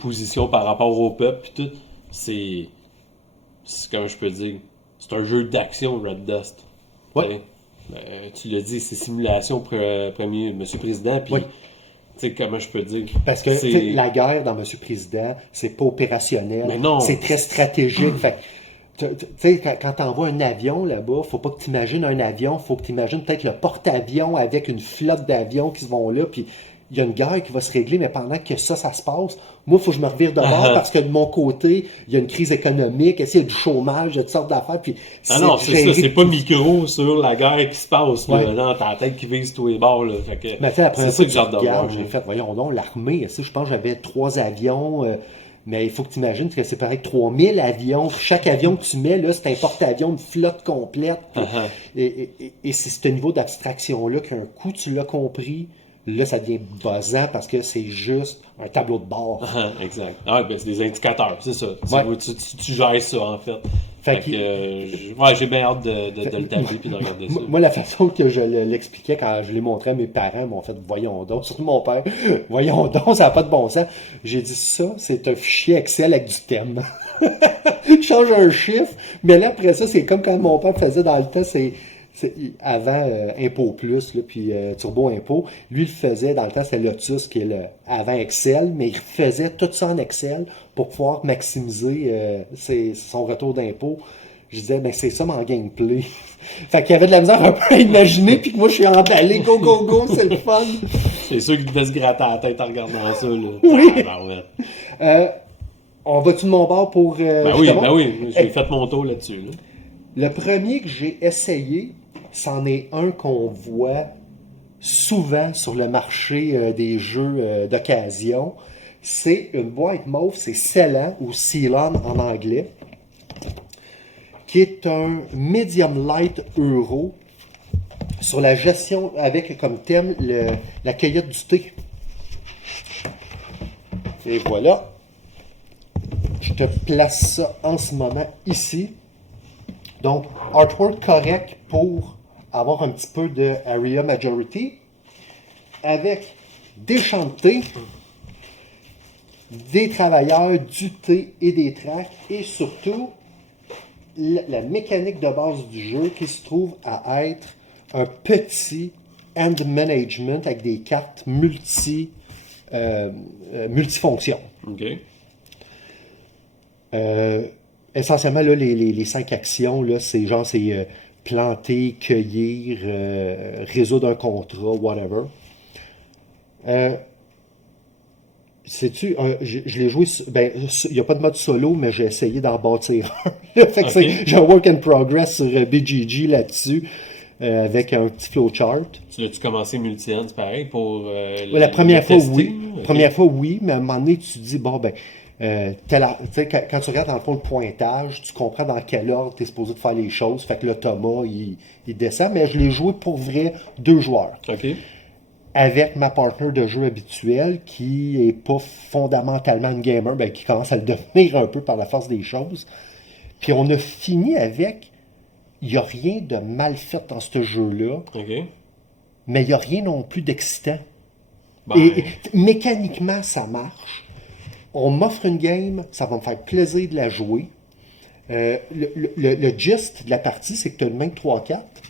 position par rapport au peuple puis tout. C'est comment je peux dire. C'est un jeu d'action Red Dust. Ouais. Tu l'as dit, c'est simulation premier Monsieur Président. Puis tu sais, comment je peux dire? Parce que la guerre dans Monsieur Président, c'est pas opérationnel. Mais non. C'est très stratégique. Fait Tu sais, quand t'envoies un avion là-bas, faut pas que tu imagines un avion, faut que tu imagines peut-être le porte-avions avec une flotte d'avions qui se vont là, puis il y a une guerre qui va se régler, mais pendant que ça se passe, moi, il faut que je me revire de bord parce que de mon côté, il y a une crise économique, il y a du chômage, il y a toutes sortes d'affaires, puis non, c'est ça, c'est pas micro sur la guerre qui se passe, là. Non, t'as la tête qui vise tous les bords, là. Fait que, mais tu sais, la première fois que j'ai fait, voyons donc, l'armée, je pense que j'avais 3 avions, mais il faut que tu imagines que c'est pareil, 3000 avions. Chaque avion que tu mets, là, c'est un porte-avions, une flotte complète. Et c'est ce niveau d'abstraction-là qu'un coup, tu l'as compris, là, ça devient buzzant parce que c'est juste un tableau de bord. Exact. Ben, c'est des indicateurs, c'est ça. Tu gères ça, en fait. J'ai bien hâte de le taper et de regarder ça. Moi, la façon que je l'expliquais quand je l'ai montré à mes parents, m'ont fait, voyons donc, surtout mon père, voyons donc, ça n'a pas de bon sens. J'ai dit, ça, c'est un fichier Excel avec du thème. Je change un chiffre, mais là, après ça, c'est comme quand mon père faisait dans le temps, avant Impôt Plus, là, puis Turbo Impôt, lui, il faisait, dans le temps, c'est Lotus qui est avant Excel, mais il faisait tout ça en Excel pour pouvoir maximiser son retour d'impôt. Je disais, ben c'est ça mon gameplay. Fait qu'il y avait de la misère un peu à imaginer, puis que moi, je suis emballé, go, go, go, c'est le fun. C'est sûr qu'il devait se gratter la tête en regardant ça, là. Oui. On va-tu de mon bord pour... Ben oui, j'ai fait mon tour là-dessus, là. Le premier que j'ai essayé, c'en est un qu'on voit souvent sur le marché des jeux d'occasion. C'est une boîte mauve, c'est Celan ou Ceylon en anglais, qui est un medium light euro sur la gestion avec comme thème la cueillette du thé. Et voilà. Je te place ça en ce moment ici. Donc, artwork correct pour avoir un petit peu de area majority, avec des champs de thé, des travailleurs, du thé et des tracks, et surtout la mécanique de base du jeu qui se trouve à être un petit hand management avec des cartes multifonctions. OK. Essentiellement, là, les 5 actions, là, c'est planter, cueillir, résoudre un contrat, whatever. Sais-tu, je l'ai joué, il n'y a pas de mode solo, mais j'ai essayé d'en bâtir un. Fait que j'ai un work in progress sur BGG là-dessus, avec un petit flowchart. Tu l'as-tu commencé multi-hand, c'est pareil, pour la première fois, tester? oui. Okay. Première fois, oui, mais à un moment donné, tu te dis, bon, quand tu regardes dans le fond le pointage, tu comprends dans quel ordre tu es supposé de faire les choses. Fait que l'automa, il descend, mais je l'ai joué pour vrai 2 joueurs. OK. Avec ma partner de jeu habituelle, qui est pas fondamentalement une gamer, qui commence à le devenir un peu par la force des choses. Puis on a fini avec, il n'y a rien de mal fait dans ce jeu-là, mais il n'y a rien non plus d'excitant. Et mécaniquement, ça marche. On m'offre une game, ça va me faire plaisir de la jouer. Le gist de la partie, c'est que tu as une main de 3 cartes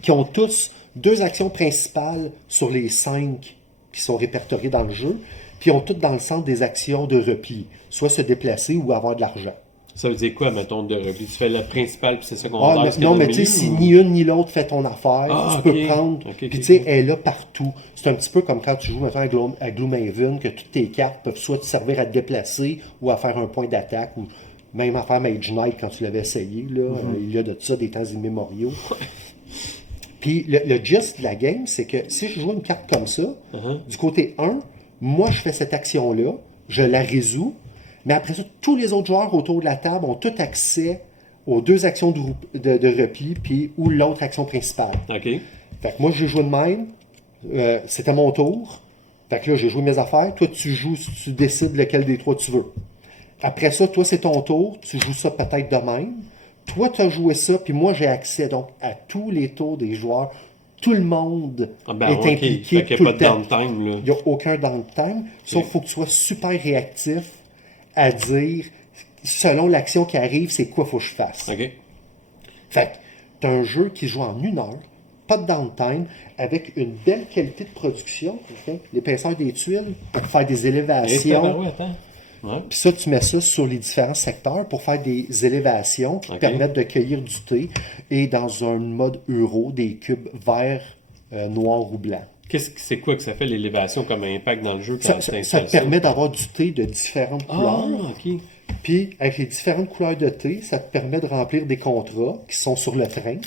qui ont tous 2 actions principales sur les 5 qui sont répertoriées dans le jeu, puis ont toutes dans le centre des actions de repli, soit se déplacer ou avoir de l'argent. Ça veut dire quoi, mettons, de repli? Tu fais le principal, puis c'est secondaire? Non, mais tu sais, si ni une ni l'autre fait ton affaire, tu peux prendre, puis tu sais, elle est là partout. C'est un petit peu comme quand tu joues maintenant à Gloomhaven, que toutes tes cartes peuvent soit te servir à te déplacer ou à faire un point d'attaque, ou même à faire Mage Knight quand tu l'avais essayé, là, il y a de ça des temps immémoriaux. Puis le gist de la game, c'est que si je joue une carte comme ça, du côté 1, moi je fais cette action-là, je la résous, mais après ça, tous les autres joueurs autour de la table ont tout accès aux 2 actions de repli, puis ou l'autre action principale. OK. Fait que moi, j'ai joué de même. C'était mon tour. Fait que là, j'ai joué mes affaires. Toi, tu joues, tu décides lequel des 3 tu veux. Après ça, toi, c'est ton tour. Tu joues ça peut-être de même. Toi, tu as joué ça, puis moi, j'ai accès donc à tous les tours des joueurs. Tout le monde est impliqué tout le temps. Il n'y a aucun downtime. Sauf qu'il faut que tu sois super réactif à dire, selon l'action qui arrive, c'est quoi faut que je fasse. OK. Fait que t'as un jeu qui joue en 1 heure, pas de downtime, avec une belle qualité de production. L'épaisseur des tuiles, pour faire des élévations. Ouais. Puis ça, tu mets ça sur les différents secteurs pour faire des élévations qui te permettent de cueillir du thé. Et dans un mode euro, des cubes verts, noirs ou blancs. C'est quoi que ça fait l'élévation comme impact dans le jeu Ça, quand tu ça installes te permet d'avoir du thé de différentes couleurs. Ah, ok. Puis, avec les différentes couleurs de thé, ça te permet de remplir des contrats qui sont sur le train.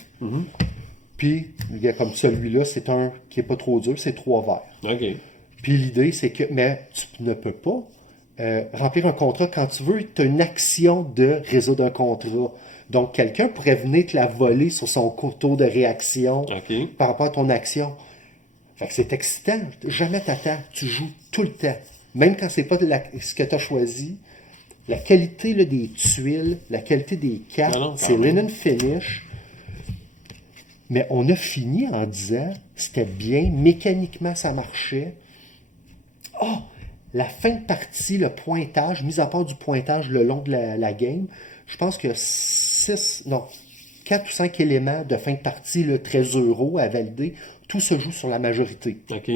Puis, il y a comme celui-là, c'est un qui n'est pas trop dur, c'est 3 verres. Ok. Puis l'idée, c'est que, mais tu ne peux pas remplir un contrat quand tu veux. Tu as une action de résoudre un contrat. Donc, quelqu'un pourrait venir te la voler sur son taux de réaction par rapport à ton action. Fait que c'est excitant. Jamais t'attends. Tu joues tout le temps. Même quand c'est pas ce que tu as choisi. La qualité là, des tuiles, la qualité des cartes, c'est linen finish. Mais on a fini en disant c'était bien, mécaniquement ça marchait. Oh! La fin de partie, le pointage, mis à part du pointage le long de la game, je pense qu'il y a 4 ou 5 éléments de fin de partie, là, très euros à valider. Tout se joue sur la majorité. OK.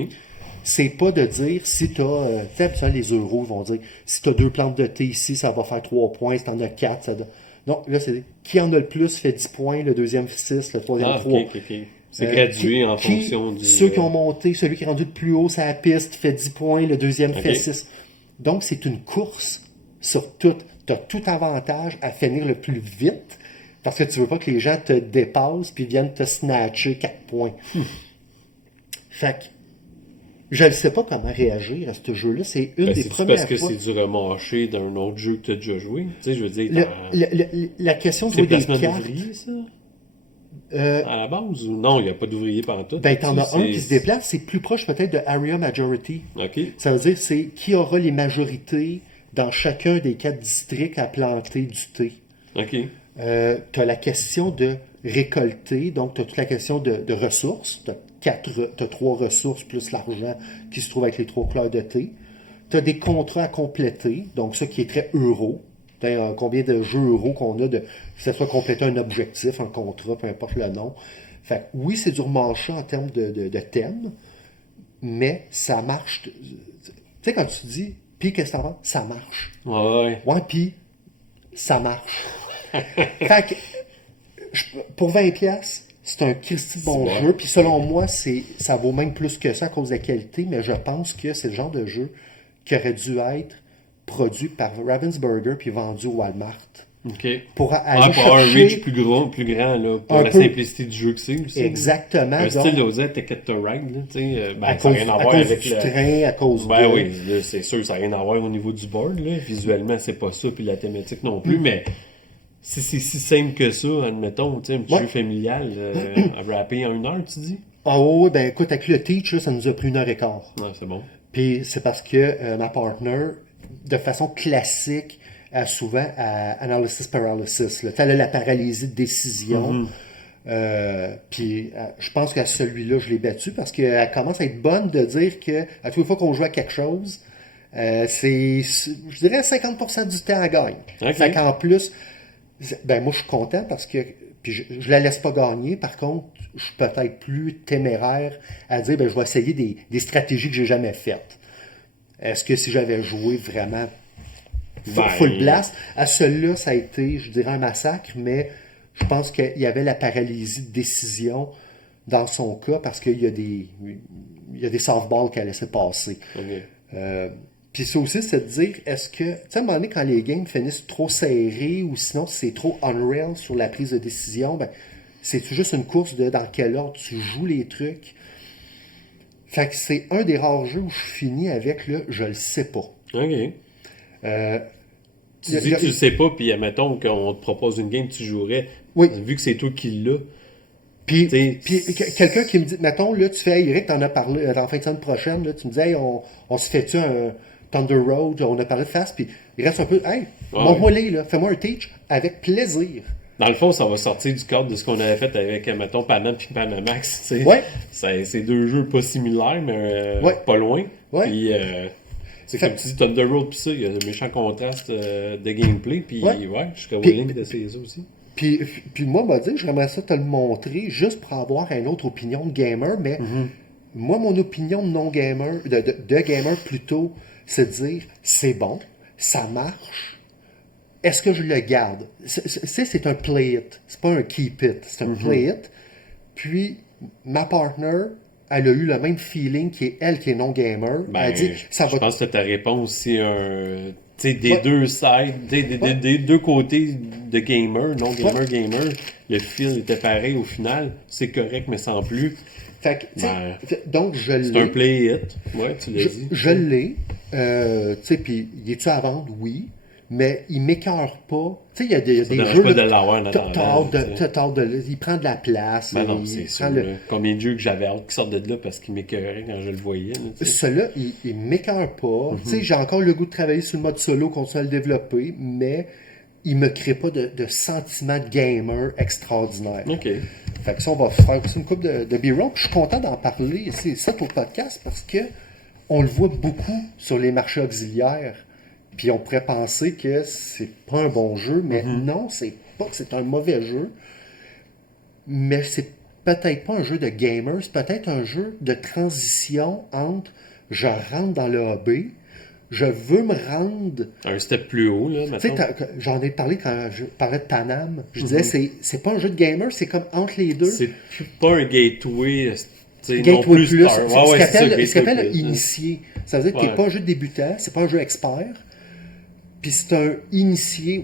C'est pas de dire si tu as. Les euros vont dire si tu as 2 plantes de thé ici, ça va faire 3 points. Si tu en as 4, ça donne. Non, là, c'est qui en a le plus fait 10 points, le deuxième 6, le troisième 3. OK. C'est gradué en fonction du. Ceux qui ont monté, celui qui est rendu le plus haut, ça la piste, fait 10 points, le deuxième fait 6. Donc, c'est une course sur tout. Tu as tout avantage à finir le plus vite parce que tu veux pas que les gens te dépassent puis viennent te snatcher 4 points. Fait que je ne sais pas comment réagir à ce jeu-là. C'est une des premières fois. Parce que c'est du remarché d'un autre jeu que tu as déjà joué? Tu sais, je veux dire. La question de jouer des cartes. cartes. D'ouvrier, ça? À la base ou non, il n'y a pas d'ouvrier partout. Ben, t'en as un qui se déplace, c'est plus proche peut-être de Area Majority. OK. Ça veut dire c'est qui aura les majorités dans chacun des 4 districts à planter du thé. OK. Tu as la question de récolter, donc tu as toute la question de ressources. Tu as 3 ressources plus l'argent qui se trouve avec les 3 couleurs de thé. Tu as des contrats à compléter, donc ça qui est très euro. Combien de jeux euros qu'on a, que ce soit compléter un objectif, un contrat, peu importe le nom. Fait que, oui, c'est du remarché en termes de thème, mais ça marche. Tu sais, quand tu dis, puis qu'est-ce que t'en penses? Ça marche. Ouais, puis ça marche. Fait que, pour 20$, c'est un Christy bon jeu. Puis selon moi, ça vaut même plus que ça à cause de la qualité, mais je pense que c'est le genre de jeu qui aurait dû être produit par Ravensburger puis vendu au Walmart. OK. Pour aller pour avoir un chercher reach plus grand, là, pour la simplicité du jeu que c'est aussi. Exactement. Un style d'Ozette, Ticket to Ride, là, tu sais, ça n'a rien à voir avec du train, à cause de... oui, là, c'est sûr, ça n'a rien à voir au niveau du board, là. Visuellement, c'est pas ça, puis la thématique non plus, mais si c'est si simple que ça, admettons, tu sais, un petit jeu familial, à rapper en 1 heure, tu dis? Ah oui, ben écoute, avec le Teach, là, ça nous a pris 1h15. Ah, c'est bon. Puis c'est parce que ma partner, de façon classique, a souvent analysis paralysis. Tu as la paralysie de décision. Puis je pense qu'à celui-là, je l'ai battu parce qu'elle commence à être bonne de dire que à toutes les fois qu'on joue à quelque chose, c'est, je dirais, 50% du temps à gagne. Okay. Fait qu'en plus, ben moi je suis content parce que puis je la laisse pas gagner. Par contre, je suis peut-être plus téméraire à dire ben je vais essayer des stratégies que j'ai jamais faites. Est-ce que si j'avais joué vraiment full blast, à celui-là, ça a été, je dirais, un massacre, mais je pense qu'il y avait la paralysie de décision dans son cas parce qu'il y a des softballs qu'elle laissait passer. Okay. Puis ça aussi, c'est de dire, est-ce que, tu sais, à un moment donné, quand les games finissent trop serrés ou sinon c'est trop on-rail sur la prise de décision, ben, c'est juste une course de dans quel ordre tu joues les trucs. Fait que c'est un des rares jeux où je finis avec le « je le sais pas ». OK. Tu dis que tu le sais pas, puis admettons qu'on te propose une game, tu jouerais. Oui. Vu que c'est toi qui l'as. Puis quelqu'un qui me dit, mettons, là, tu fais, hey, Eric, t'en as parlé en fin de semaine prochaine, là, tu me dis, hey, on se fait-tu un Thunder Road, on a parlé de face, puis il reste un peu, hey, montre-moi-les, là, fais-moi un teach, avec plaisir. Dans le fond, ça va sortir du cadre de ce qu'on avait fait avec, mettons, Panam puis Panamax, tu sais. Ouais. C'est 2 jeux pas similaires, mais pas loin. Ouais. Puis, c'est comme tu dis, Thunder Road puis ça, il y a un méchant contraste de gameplay, puis je serais willing d'essayer ça aussi. Puis moi, on m'a dit, j'aimerais ça te le montrer juste pour avoir une autre opinion de gamer, mais moi, mon opinion de non-gamer, de gamer plutôt, c'est de dire, c'est bon, ça marche, est-ce que je le garde? C'est un play it, c'est pas un keep it, c'est un play it. Puis, ma partner, elle a eu le même feeling elle qui est non-gamer. Ben, elle a dit, ça je va... pense que ta réponse, c'est des Ouais. deux sides, des deux côtés de gamer, gamer, le feel était pareil au final. C'est correct, mais sans plus. Fait que, donc, je l'ai. C'est un play it. Ouais, tu l'as dit. Je l'ai. Tu sais, puis, il est-tu à vendre? Oui. Mais il m'écœure pas. Tu sais, il y a des jeux. Pas de l'avoir dans il prend de la place. Ben non, c'est sûr. Combien de jeux que j'avais hâte qui sortent de là parce qu'ils m'écœuraient quand je le voyais. Celui-là, il m'écœure pas. Tu sais, j'ai encore le goût de travailler sur le mode solo, continuer à le développer, mais il me crée pas de sentiment de gamer extraordinaire. OK. Fait que ça, on va faire aussi une couple de B-roll. Je suis content d'en parler, c'est ça, au podcast, parce que on le voit beaucoup sur les marchés auxiliaires. Puis on pourrait penser que c'est pas un bon jeu, mais non, c'est pas que c'est un mauvais jeu. Mais c'est peut-être pas un jeu de gamer, c'est peut-être un jeu de transition entre je rentre dans le hobby, je veux me rendre... Un step plus haut, là, maintenant. Tu sais, j'en ai parlé quand je parlais de Panam. Je disais, c'est pas un jeu de gamer, c'est comme entre les deux. C'est pas un gateway... Gateway non plus plus, Star. ce qu'on appelle initié. Ça veut dire que t'es pas un jeu de débutant, c'est pas un jeu expert. Puis c'est un initié,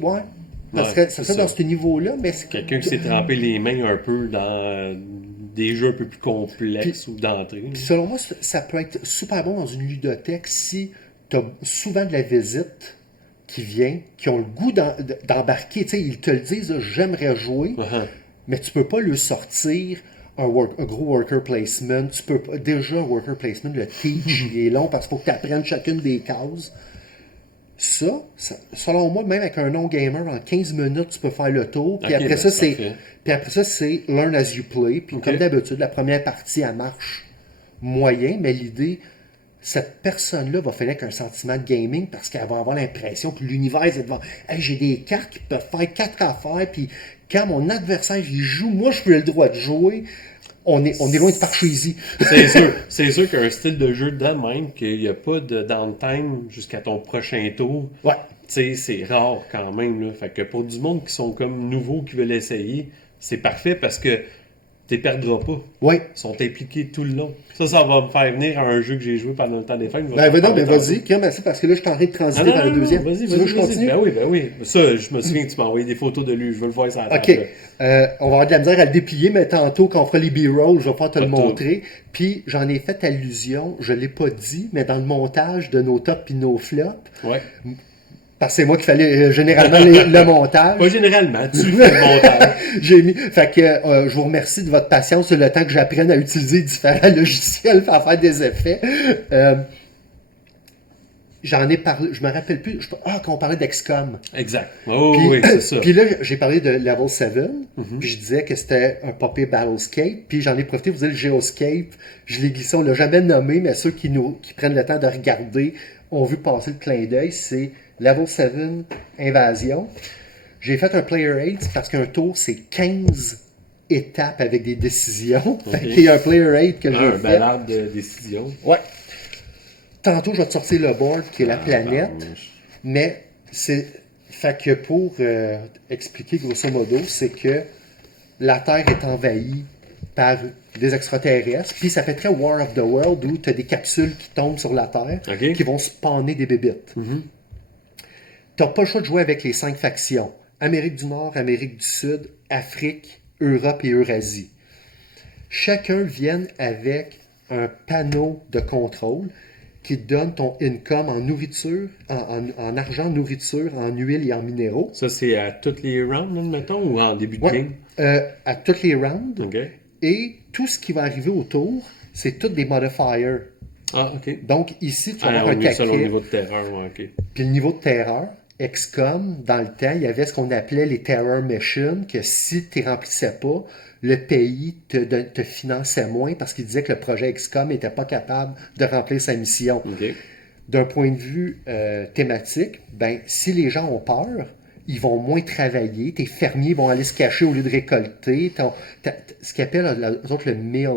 ça serait dans ce niveau-là, mais c'est quelqu'un qui s'est trempé les mains un peu dans des jeux un peu plus complexes ou d'entrée. Puis selon moi, ça peut être super bon dans une ludothèque si tu as souvent de la visite qui vient, qui ont le goût d'embarquer. Tu sais, ils te le disent, j'aimerais jouer, mais tu peux pas le sortir un gros worker placement. Tu peux pas, déjà, un worker placement, le teach, il est long parce qu'il faut que tu apprennes chacune des cases. Ça, selon moi, même avec un non-gamer, en 15 minutes, tu peux faire le tour. Puis après ça, c'est learn as you play. Puis comme d'habitude, la première partie, elle marche moyen, mais l'idée, cette personne-là va faire qu'un sentiment de gaming parce qu'elle va avoir l'impression que l'univers est devant. Hey, j'ai des cartes qui peuvent faire 4 affaires, puis quand mon adversaire il joue, moi je peux le droit de jouer. On est loin de Parcheesi. C'est sûr qu'un style de jeu de même, qu'il n'y a pas de downtime jusqu'à ton prochain tour, c'est rare quand même. Là. Fait que pour du monde qui sont comme nouveaux, qui veulent essayer, c'est parfait parce que tu ne perdras pas. Oui. Ils sont impliqués tout le long. Ça va me faire venir à un jeu que j'ai joué pendant le temps des fêtes. Vas-y, merci, parce que là, je suis en train de transiter vers le deuxième. Vas-y, je continue? Ben oui. Ça, je me souviens que tu m'as envoyé des photos de lui. Je veux le voir sur la OK. table. On va avoir de la misère à le déplier, mais tantôt, quand on fera les B-rolls, je vais pouvoir te le montrer. Puis, j'en ai fait allusion, je ne l'ai pas dit, mais dans le montage de nos tops et nos flops. Ouais. Parce que c'est moi qui fallait généralement le montage. Pas généralement, tu fais le montage. Fait que je vous remercie de votre patience sur le temps que j'apprenne à utiliser différents logiciels pour faire des effets. J'en ai parlé, je me rappelle plus, quand on parlait d'XCOM. Exact. Oui, c'est ça. Puis là, j'ai parlé de Level 7, puis je disais que c'était un popé Battlescape, puis j'en ai profité pour dire le Geoscape. Je l'ai glissé, on l'a jamais nommé, mais ceux qui prennent le temps de regarder ont vu passer le clin d'œil, c'est Level 7 Invasion. J'ai fait un Player 8 parce qu'un tour, c'est 15 étapes avec des décisions. Il y a un Player 8 que j'ai fait. Un ballade de décision. Ouais. Tantôt, je vais te sortir le board qui est la planète. Mais c'est. Fait que pour expliquer grosso modo, c'est que la Terre est envahie par des extraterrestres. Puis ça fait très War of the World où tu as des capsules qui tombent sur la Terre qui vont spawner des bébites. Tu n'as pas le choix de jouer avec les 5 factions. Amérique du Nord, Amérique du Sud, Afrique, Europe et Eurasie. Chacun vient avec un panneau de contrôle qui te donne ton income en nourriture, en argent, nourriture, en huile et en minéraux. Ça, c'est à toutes les rounds, mettons, ou en début de game? À toutes les rounds. Okay. Et tout ce qui va arriver autour, c'est tous des modifiers. Ah, OK. Donc, ici, tu vas avoir un taquet. Ça, le niveau de terreur, OK. Puis le niveau de terreur, XCOM, dans le temps, il y avait ce qu'on appelait les Terror Missions, que si tu ne remplissais pas, le pays te finançait moins parce qu'il disait que le projet XCOM n'était pas capable de remplir sa mission. Okay. D'un point de vue thématique, si les gens ont peur, ils vont moins travailler, tes fermiers vont aller se cacher au lieu de récolter. Ce qu'ils appellent le MIL,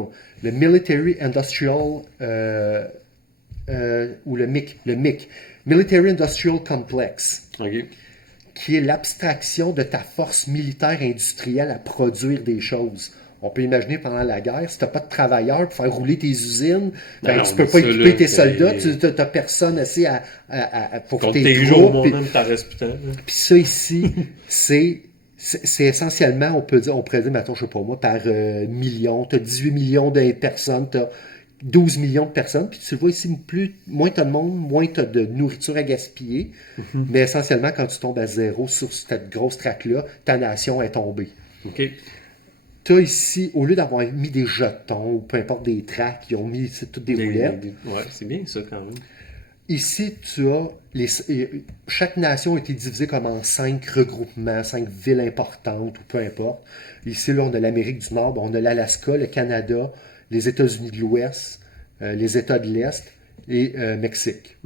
le Military Industrial, ou le MIC. Le MIC. Military Industrial Complex, OK. qui est l'abstraction de ta force militaire industrielle à produire des choses. On peut imaginer pendant la guerre, si tu n'as pas de travailleurs pour faire rouler tes usines, ben, tu ne peux pas équiper tes soldats, tu n'as personne assez pour contre tes tes troupes. jours, mon t'en reste plus tant. Puis ça ici, c'est essentiellement, on pourrait dire, mettons, je sais pas moi, par million, tu as 18 millions de personnes, tu as 12 millions de personnes, puis tu vois ici, moins tu as de monde, moins tu as de nourriture à gaspiller, mais essentiellement, quand tu tombes à zéro sur cette grosse traque-là, ta nation est tombée. OK. Tu as ici, au lieu d'avoir mis des jetons, ou peu importe des tracks, ils ont mis toutes des roulettes. Ouais, c'est bien ça quand même. Ici, tu as chaque nation a été divisée comme en 5 regroupements, 5 villes importantes, ou peu importe. Ici, là, on a l'Amérique du Nord, on a l'Alaska, le Canada, les États-Unis de l'Ouest, les États de l'Est et Mexique.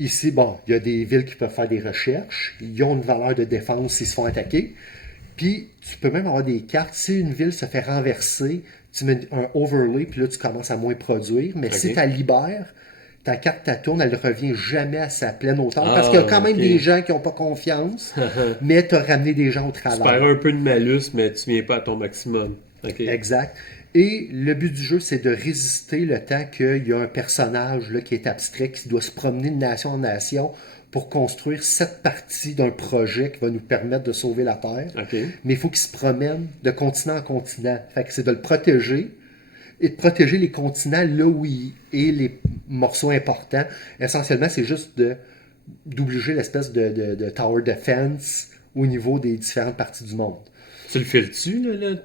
Ici, bon, il y a des villes qui peuvent faire des recherches. Ils ont une valeur de défense s'ils se font attaquer. Puis, tu peux même avoir des cartes. Si une ville se fait renverser, tu mets un overlay, puis là, tu commences à moins produire. Mais si tu la libères, ta carte, ta tourne, elle ne revient jamais à sa pleine hauteur. Parce qu'il y a quand même des gens qui n'ont pas confiance, mais tu as ramené des gens au travail. Tu perds un peu de malus, mais tu ne viens pas à ton maximum. Okay. Exact. Et le but du jeu, c'est de résister le temps qu'il y a un personnage là, qui est abstrait, qui doit se promener de nation en nation pour construire 7 parties d'un projet qui va nous permettre de sauver la Terre. Okay. Mais il faut qu'il se promène de continent en continent. Fait que c'est de le protéger et de protéger les continents là où il est les morceaux importants. Essentiellement, c'est juste d'obliger l'espèce de tower defense au niveau des différentes parties du monde. Tu le files-tu,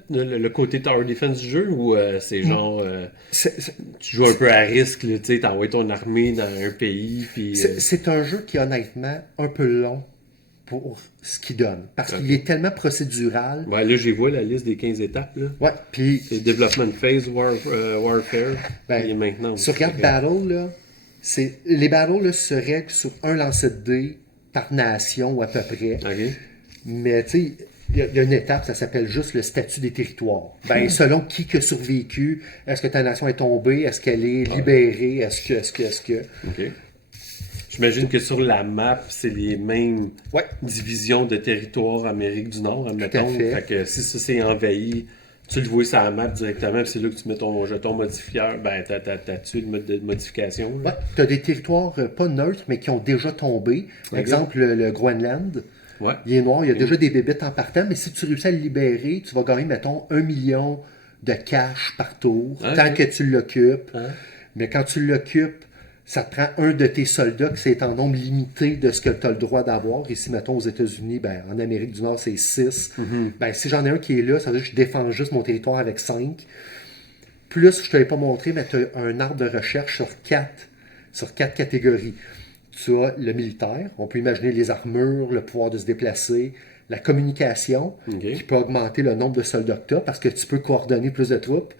le côté Tower Defense du jeu, ou c'est genre... tu joues un peu à risque, tu envoies ton armée dans un pays, puis... C'est un jeu qui est honnêtement un peu long pour ce qu'il donne. Parce qu'il est tellement procédural. Ouais, là, j'ai vu la liste des 15 étapes, là. Ouais, puis... C'est Development Phase, Warfare, et maintenant... Sur Regarde Battle, là, les battles là, se règlent sur un lancer de dés par nation, ou à peu près. Okay. Mais, tu sais... Il y a une étape, ça s'appelle juste le statut des territoires. Ben, selon qui a survécu, est-ce que ta nation est tombée, est-ce qu'elle est libérée, est-ce que... OK. J'imagine que sur la map, c'est les mêmes divisions de territoires Amérique du Nord, admettons. Fait que si ça c'est envahi, tu le vois sur la map directement, puis c'est là que tu mets ton jeton modifieur, ben t'as-tu le mode de modification? Ouais, t'as des territoires pas neutres, mais qui ont déjà tombé. Par exemple, le Groenland. Ouais. Il est noir, il y a déjà des bébites en partant, mais si tu réussis à le libérer, tu vas gagner, mettons, 1 million de cash par tour, tant que tu l'occupes. Mais quand tu l'occupes, ça te prend un de tes soldats, que c'est en nombre limité de ce que tu as le droit d'avoir. Ici, mettons, aux États-Unis, ben, en Amérique du Nord, c'est 6. Ben, si j'en ai un qui est là, ça veut dire que je défends juste mon territoire avec 5. Plus, je ne te l'ai pas montré, mais tu as un arbre de recherche sur 4 catégories. Tu as le militaire, on peut imaginer les armures, le pouvoir de se déplacer, la communication, qui peut augmenter le nombre de soldats que tu as parce que tu peux coordonner plus de troupes.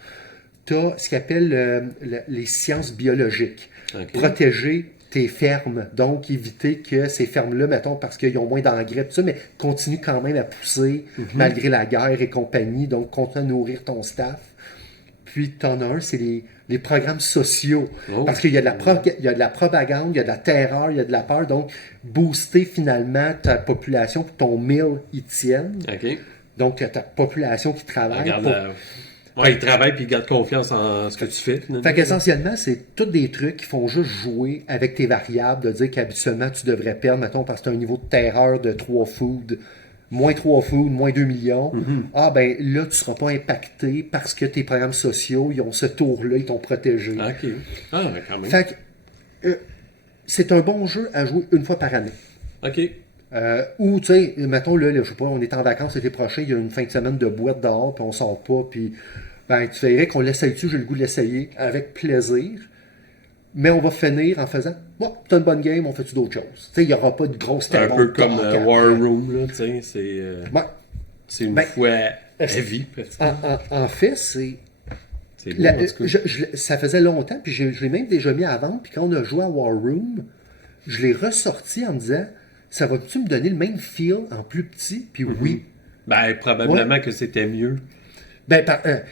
Tu as ce qu'on appelle les sciences biologiques. Protéger tes fermes, donc éviter que ces fermes-là, mettons, parce qu'ils ont moins d'engrais, tout ça, mais continuent quand même à pousser malgré la guerre et compagnie, donc continue à nourrir ton staff. Puis, tu en as un, c'est les programmes sociaux. Parce qu'il y a de la propagande, il y a de la terreur, il y a de la peur. Donc, booster finalement ta population pour que ton mille y tienne. Donc, ta population qui travaille. Ils travaillent puis ils gardent confiance en ce que tu fais. Fait qu'essentiellement, c'est tous des trucs qui font juste jouer avec tes variables, de dire qu'habituellement, tu devrais perdre, mettons, parce que tu as un niveau de terreur de 3 food. Moins 3 food, moins 2 millions. Ah, ben là, tu ne seras pas impacté parce que tes programmes sociaux, ils ont ce tour-là, ils t'ont protégé. OK. Ah, mais quand même. Fait que c'est un bon jeu à jouer une fois par année. OK. Ou, tu sais, mettons, là, je sais pas, on est en vacances l'été prochain, il y a une fin de semaine de boîte dehors, puis on sort pas, puis ben, tu verrais qu'on l'essaye-tu, j'ai le goût de l'essayer, avec plaisir. Mais on va finir en faisant, bon, c'est une bonne game, on fait-tu d'autres choses? Tu sais, il n'y aura pas de grosse un peu comme War Room, là, tu sais, c'est une fois heavy. En fait, c'est... Beau, en tout cas. Ça faisait longtemps, puis je l'ai même déjà mis à vendre, puis quand on a joué à War Room, je l'ai ressorti en me disant, ça va-tu me donner le même feel en plus petit? Puis oui. Ben, probablement que c'était mieux. Ben,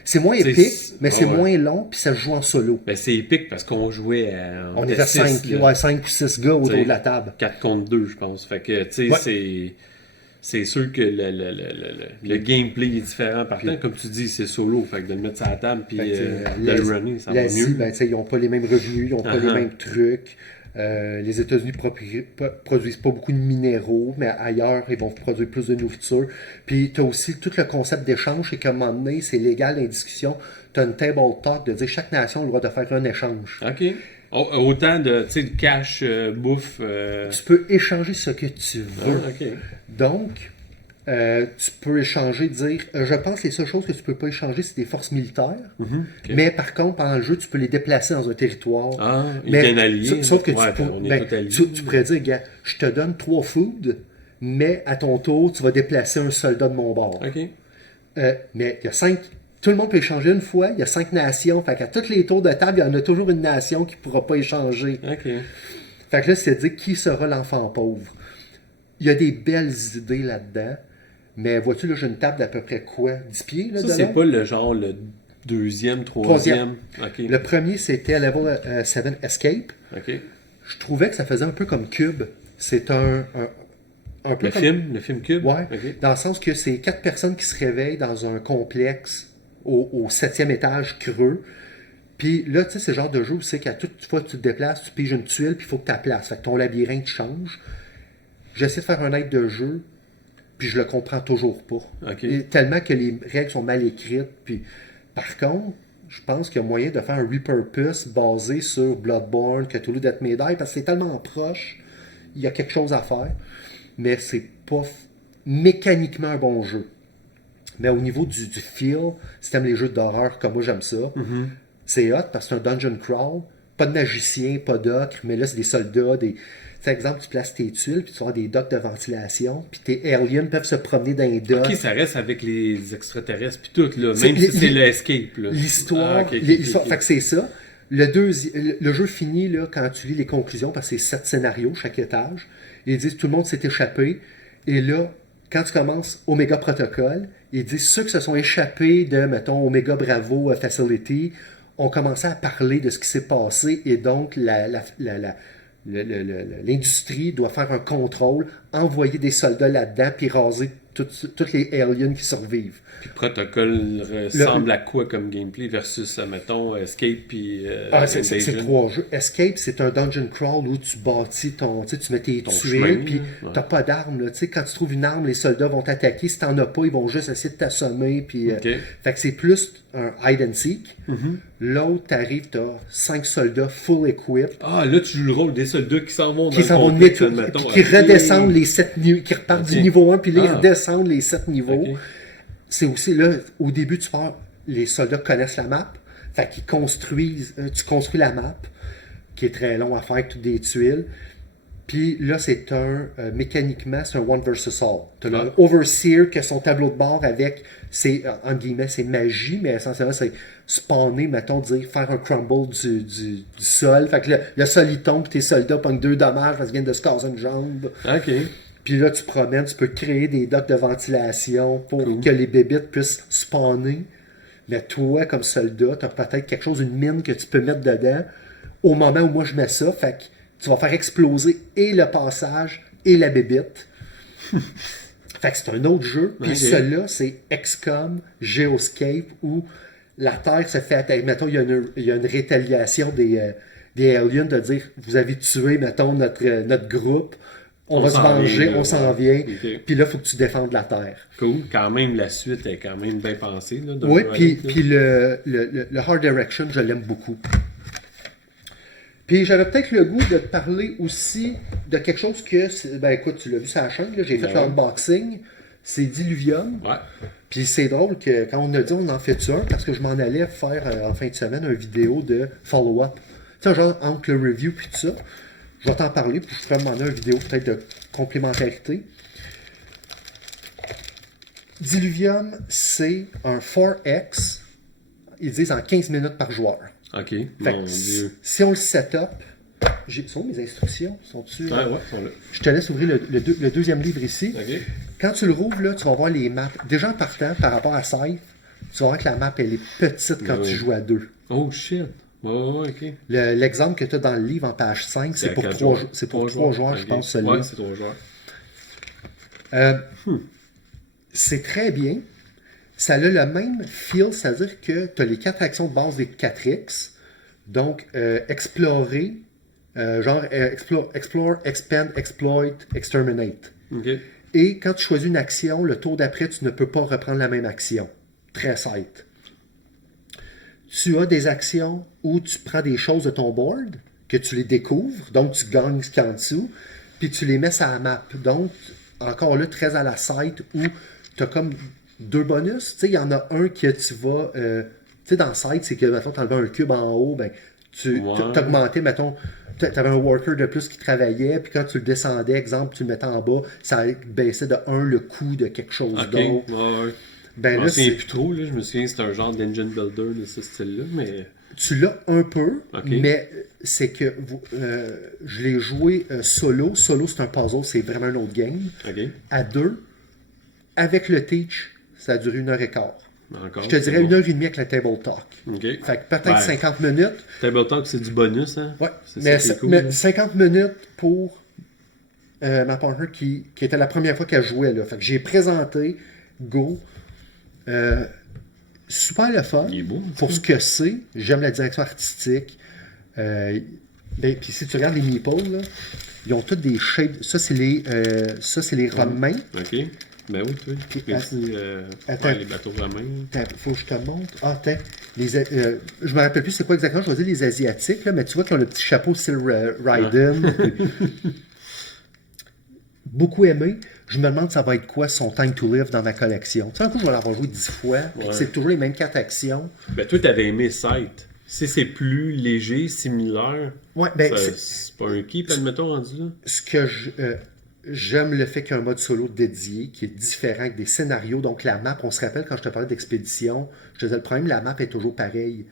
c'est moins C'est- épique, mais c'est ouais. moins long, puis ça se joue en solo. Ben, c'est épique parce qu'on jouait On était était six, 5 là. ou 6 gars autour T'sais, de la table. 4 contre 2, je pense. Fait que, tu sais, Ouais. c'est sûr que le gameplay est différent. Par contre, comme tu dis, c'est solo. Fait que de le mettre sur la table puis Fait que, de le runner, ça va l'Asie, mieux. ben, ils n'ont pas les mêmes revenus, ils n'ont pas les Uh-huh. mêmes trucs. Les États-Unis produisent pas beaucoup de minéraux, mais ailleurs, ils vont produire plus de nourriture. Puis, tu as aussi tout le concept d'échange, et qu'à un moment donné, c'est légal dans les discussions. Tu as une table talk de dire chaque nation a le droit de faire un échange. OK. Autant de, tu sais, de cash, bouffe. Tu peux échanger ce que tu veux. OK. Donc, tu peux échanger, dire, je pense que les seules choses que tu peux pas échanger, c'est des forces militaires. OK. Mais par contre, pendant le jeu, tu peux les déplacer dans un territoire. Ah, ils Mais viennent alliés. sauf que Ouais, on est tous alliés. tu pourrais dire, gars, je te donne 3 food, mais à ton tour, tu vas déplacer un soldat de mon bord. OK. Mais il y a 5. Tout le monde peut échanger une fois. Il y a 5 nations. Fait qu'à tous les tours de table, il y en a toujours une nation qui ne pourra pas échanger. OK. Fait que là, c'est de dire qui sera l'enfant pauvre. Il y a des belles idées là-dedans. Mais vois-tu, là, j'ai une table d'à peu près quoi? 10 pieds, là, Ça, de c'est long? pas le genre le deuxième, troisième. OK. Le premier, c'était Level 7 Escape. OK. Je trouvais que ça faisait un peu comme Cube. C'est un peu Le comme... film Cube? Ouais, OK. dans le sens que c'est 4 personnes qui se réveillent dans un complexe au 7e étage creux. Puis là, tu sais, c'est le genre de jeu où c'est qu'à toute fois que tu te déplaces, tu piges une tuile, puis il faut que tu la places. Fait que ton labyrinthe change. J'essaie de faire un aide de jeu, puis je le comprends toujours pas. OK. Et tellement que les règles sont mal écrites. Puis, par contre, je pense qu'il y a moyen de faire un repurpose basé sur Bloodborne, Cthulhu Death May Die, parce que c'est tellement proche, il y a quelque chose à faire, mais c'est pas mécaniquement un bon jeu. Mais au niveau du feel, si t'aimes les jeux d'horreur comme moi j'aime ça, c'est hot parce que c'est un dungeon crawl, pas de magicien, pas d'ocre, mais là c'est des soldats, des... Par exemple, tu places tes tuiles, puis tu vas avoir des docks de ventilation, puis tes aliens peuvent se promener dans les docks. OK, ça reste avec les extraterrestres puis tout, là. C'est- Même si c'est le escape, là. L'histoire, Ah, ok, ok, l'histoire- ok. fait que c'est ça. Le jeu finit là, quand tu lis les conclusions, parce que c'est 7 scénarios chaque étage. Ils disent tout le monde s'est échappé. Et là, quand tu commences Omega Protocol, ils disent ceux qui se sont échappés de, mettons, Omega Bravo Facility ont commencé à parler de ce qui s'est passé et donc l'industrie doit faire un contrôle, envoyer des soldats là-dedans puis raser toutes les aliens qui survivent. Puis protocole ressemble à quoi comme gameplay versus, mettons, Escape puis C'est Invasion? 3 jeux. Escape, c'est un dungeon crawl où tu bâtis ton. Tu sais, tu mets tes Ton tuiles, chemin, puis ouais. t'as pas d'armes. Tu sais, quand tu trouves une arme, les soldats vont t'attaquer. Si t'en as pas, ils vont juste essayer de t'assommer. Puis, Ok. fait que c'est plus un hide and seek. L'autre, t'arrives, t'as 5 soldats full equipped. Ah, là, tu joues le rôle des soldats qui s'en vont dans Qui le s'en vont complexe, nettoyer, admettons. puis qui Ok. redescendent les 7 niveaux, qui repartent Ok. du niveau 1, puis là, ils Ah. redescendent les 7 niveaux. Ok. C'est aussi là, au début, les soldats connaissent la map, fait qu'ils construisent, tu construis la map, qui est très long à faire avec toutes des tuiles. Puis là, c'est mécaniquement, c'est un one versus all. Tu as Ah. le Overseer qui a son tableau de bord avec ses, entre guillemets, c'est magie, mais essentiellement, c'est spawner, mettons, dire, faire un crumble du sol. Fait que le sol, il tombe, puis tes soldats pognent 2 dommages parce qu'ils viennent de se casser une jambe. OK. Puis là, tu promènes, tu peux créer des docks de ventilation pour Cool. que les bébites puissent spawner. Mais toi, comme soldat, tu as peut-être quelque chose, une mine que tu peux mettre dedans. Au moment où moi je mets ça, fait que tu vas faire exploser et le passage et la bébite. Fait que c'est un autre jeu. Puis Ok. celui-là, c'est XCOM Geoscape où la Terre se fait attaquer. Mettons, il y a une rétaliation des aliens de dire vous avez tué, mettons, notre groupe. On va se s'en venger, vient, là, on s'en ouais. vient. Ok. Puis là, il faut que tu défendes la Terre. Cool. Quand même, la suite est quand même bien pensée. Là, d'un Oui, jeu à puis, l'autre, là. puis le Hard Direction, je l'aime beaucoup. Puis j'avais peut-être le goût de te parler aussi de quelque chose que, ben écoute, tu l'as vu sur la chaîne, là, j'ai fait Ouais. l'unboxing, c'est Diluvium. Ouais. Puis c'est drôle que quand on a dit on en fait un, parce que je m'en allais faire en fin de semaine une vidéo de follow-up. Tu sais, genre entre le review puis tout ça. Je vais t'en parler, puis je ferai demander une vidéo peut-être de complémentarité. Diluvium, c'est un 4X, ils disent en 15 minutes par joueur. OK. Fait Mon que Dieu. si on le set up, sont où mes instructions? Sont-tu, Ouais, ouais, ils sont là. Je te laisse ouvrir le deuxième livre ici. OK. Quand tu le rouvres, là, tu vas voir les maps. Déjà en partant, par rapport à Scythe, tu vas voir que la map, elle est petite quand tu joues à 2. Oh shit! Ok. L'exemple que tu as dans le livre en page 5, c'est pour 3 joueurs. C'est pour 3 joueurs, je pense, celui-là. Ouais, c'est 3 joueurs. C'est très bien. Ça a le même feel, c'est-à-dire que tu as les 4 actions de base des 4X. Donc, explorer, explore, expand, exploit, exterminate. Okay. Et quand tu choisis une action, le tour d'après, tu ne peux pas reprendre la même action. Très sight. Tu as des actions où tu prends des choses de ton board, que tu les découvres, donc tu gagnes ce qu'il y a en dessous, puis tu les mets sur la map. Donc, encore là, très à la site, où tu as comme 2 bonus. Tu sais, il y en a un que tu vas... tu sais, dans le site, c'est que, mettons, tu enlevais un cube en haut, ben, tu augmentais, mettons, tu avais un worker de plus qui travaillait, puis quand tu le descendais, exemple, tu le mettais en bas, ça baissait de 1 le coût de quelque chose d'autre. Ouais. Ben, Je là, me souviens plus trop, là. Je me souviens que c'était un genre d'engine builder de ce style-là, mais... Tu l'as un peu, mais c'est que je l'ai joué solo. Solo, c'est un puzzle, c'est vraiment un autre game. À 2, avec le teach, ça a duré 1h15. Encore, je te dirais 1h30 avec le table talk. Fait que peut-être 50 minutes. Table talk, c'est du bonus, hein? Ouais, cool, mais 50 minutes pour ma partner qui était la première fois qu'elle jouait. Là. Fait que j'ai présenté Go. Super le fun. Il est beau, pour ce que c'est. J'aime la direction artistique. Puis si tu regardes les meeples, là, ils ont tous des shapes. Ça, c'est les Romains. OK. Ben oui, tu vois. Attends, les bateaux romains. Faut que je te montre. Ah, attends. Je me rappelle plus c'est quoi exactement. Je vais dire les Asiatiques, là, mais tu vois qu'ils ont le petit chapeau style Raiden. Beaucoup aimé. Je me demande ça va être quoi son time to live dans ma collection. Tu sais, un coup, je vais l'avoir joué 10 fois. C'est toujours les mêmes 4 actions. Ben, toi, t'avais aimé Sight. Si c'est plus léger, similaire, c'est pas un keep, admettons, rendu là. Ce que j'aime le fait qu'il y a un mode solo dédié qui est différent avec des scénarios. Donc, la map, on se rappelle quand je te parlais d'expédition, je te disais le problème, la map est toujours pareille.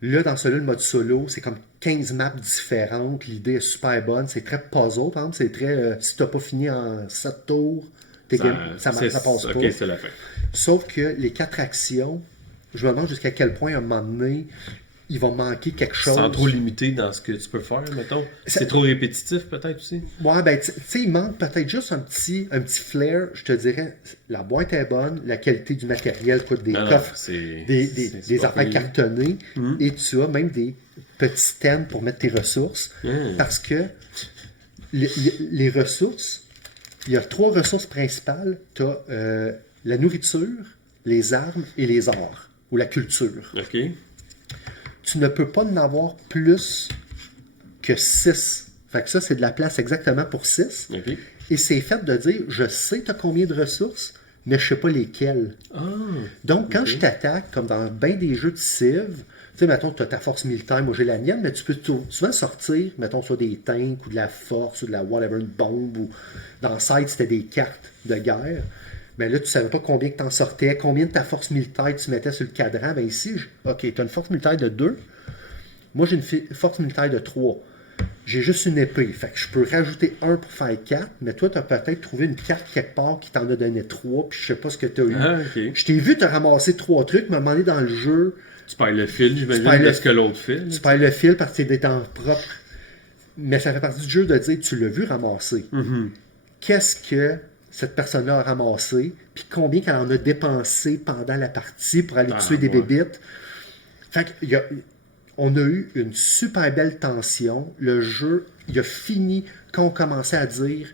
Là, dans celui-là, le mode solo, c'est comme 15 maps différentes. L'idée est super bonne. C'est très puzzle, par exemple. C'est très... si tu n'as pas fini en 7 tours, ça passe pas. OK, c'est la fin. Sauf que les 4 actions, je me demande jusqu'à quel point, à un moment donné, il va manquer quelque chose. Sans trop limiter dans ce que tu peux faire, mettons. C'est trop répétitif, peut-être, aussi? Ouais, ben, tu sais, il manque peut-être juste un petit flair. Je te dirais, la boîte est bonne, la qualité du matériel, des coffres, des affaires cartonnées, et tu as même des petits stands pour mettre tes ressources. Parce que les ressources, il y a 3 ressources principales. Tu as la nourriture, les armes et les arts, ou la culture. OK. Tu ne peux pas en avoir plus que 6. Fait que ça, c'est de la place exactement pour 6. Okay. Et c'est fait de dire, je sais tu as combien de ressources, mais je ne sais pas lesquelles. Donc, quand je t'attaque, comme dans bien des jeux de Civ, tu sais, mettons, tu as ta force militaire, moi j'ai la mienne, mais tu peux souvent sortir, mettons, soit des tanks, ou de la force, ou de la whatever, une bombe, ou dans le site, c'était des cartes de guerre. Mais là, tu ne savais pas combien que tu en sortais, combien de ta force militaire tu mettais sur le cadran. Ben ici, OK, tu as une force militaire de 2. Moi, j'ai une force militaire de 3. J'ai juste une épée. Fait que je peux rajouter 1 pour faire 4. Mais toi, tu as peut-être trouvé une carte quelque part qui t'en a donné 3. Puis je sais pas ce que tu as eu. Okay. Je t'ai vu te ramasser 3 trucs. Mais à un moment donné, dans le jeu... Tu perds le fil, j'imagine, parce que l'autre fil. Tu perds le fil parce que c'est des temps propres. Mais ça fait partie du jeu de dire, tu l'as vu ramasser. Qu'est-ce que cette personne-là a ramassé, puis combien qu'elle en a dépensé pendant la partie pour aller tuer des bébites. Fait on a eu une super belle tension. Le jeu, il a fini quand on commençait à dire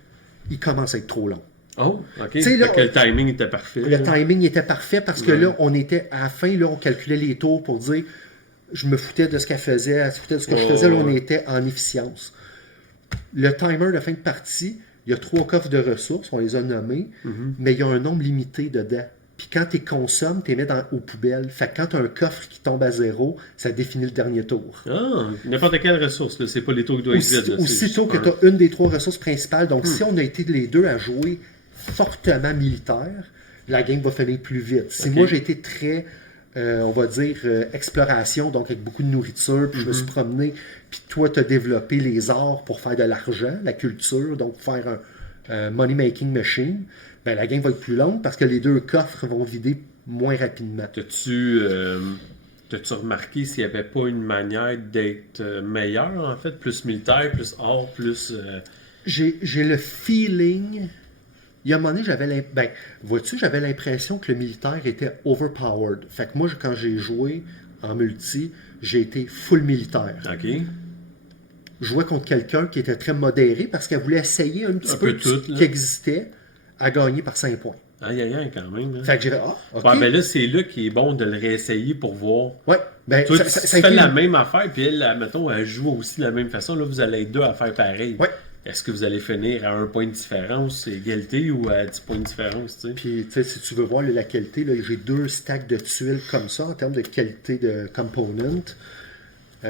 il commence à être trop long. Oh, OK. Là, que le timing était parfait. Le timing était parfait parce que là, on était à la fin, là, on calculait les tours pour dire je me foutais de ce qu'elle faisait, elle se foutait de ce que je faisais, là, on était en efficience. Le timer de fin de partie, il y a 3 coffres de ressources, on les a nommés, mais il y a un nombre limité dedans. Puis quand tu les consommes, tu les mets aux poubelles. Fait que quand tu as un coffre qui tombe à 0, ça définit le dernier tour. N'importe quelle ressource, là. C'est pas les tours qui doivent être vides. Aussitôt que tu as une des 3 ressources principales, donc si on a été les deux à jouer fortement militaire, la game va finir plus vite. Si moi j'ai été très, on va dire, exploration, donc avec beaucoup de nourriture, puis je me suis promené, puis toi tu as développé les arts pour faire de l'argent, la culture, donc faire un money-making machine, ben, la game va être plus longue parce que les deux coffres vont vider moins rapidement. T'as-tu remarqué s'il n'y avait pas une manière d'être meilleur, en fait? Plus militaire, plus or, plus... J'ai le feeling... Il y a un moment donné, j'avais l'impression que le militaire était overpowered. Fait que moi, quand j'ai joué en multi, j'ai été full militaire. OK. Je jouais contre quelqu'un qui était très modéré parce qu'elle voulait essayer un petit peu tout, ce qui existait à gagner par 5 points. Aïe, quand même. Hein. Fait que j'ai dit, OK. Ouais, ben là, c'est là qu'il est bon de le réessayer pour voir. Ouais. Ben, toi, tu fais la même affaire, puis elle, mettons, elle joue aussi de la même façon. Là, vous allez être deux à faire pareil. Ouais. Est-ce que vous allez finir à 1 point de différence, égalité, ou à 10 points de différence, tu sais? Puis, tu sais, si tu veux voir la qualité, là, j'ai 2 stacks de tuiles comme ça en termes de qualité de component. Tu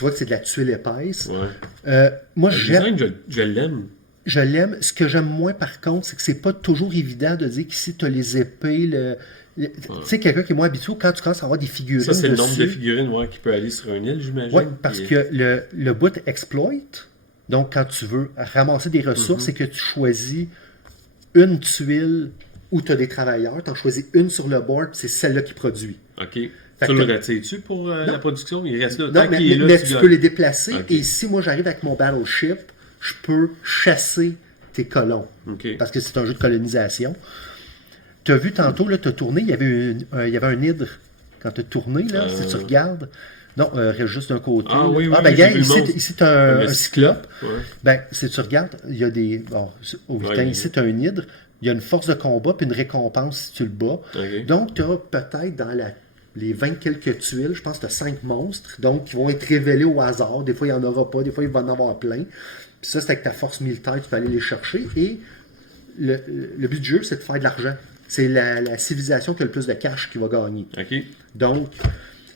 vois que c'est de la tuile épaisse. Ouais. Moi, j'aime. Je l'aime. Je l'aime. Ce que j'aime moins, par contre, c'est que c'est pas toujours évident de dire qu'ici, tu as les épées. Tu sais, quelqu'un qui est moins habitué, quand tu commences à avoir des figurines. Ça, c'est le nombre dessus, de figurines qui peut aller sur une île, j'imagine. Oui, parce que le bout exploit, donc quand tu veux ramasser des ressources, c'est que tu choisis une tuile où tu as des travailleurs, tu en choisis une sur le board, c'est celle-là qui produit. OK. Tu le retires-tu pour la production? Il reste là. Non, mais tu peux les déplacer. Okay. Et si moi j'arrive avec mon battleship, je peux chasser tes colons. Okay. Parce que c'est un jeu de colonisation. Tu as vu tantôt, tu as tourné, il y avait un hydre quand tu as tourné, là, si tu regardes. Non, reste juste d'un côté. Ah oui, oui. Ben, gars, ici tu as un cyclope. Ouais. Ben, si tu regardes, il y a des. Bon, ici tu as un hydre, il y a une force de combat puis une récompense si tu le bats. Okay. Donc, tu as peut-être dans les 20 quelques tuiles, je pense que tu as 5 monstres, donc qui vont être révélés au hasard. Des fois, il n'y en aura pas, des fois, il va en avoir plein. Puis ça, c'est avec ta force militaire, tu peux aller les chercher. Et le but du jeu, c'est de faire de l'argent. C'est la civilisation qui a le plus de cash qui va gagner. Okay. Donc,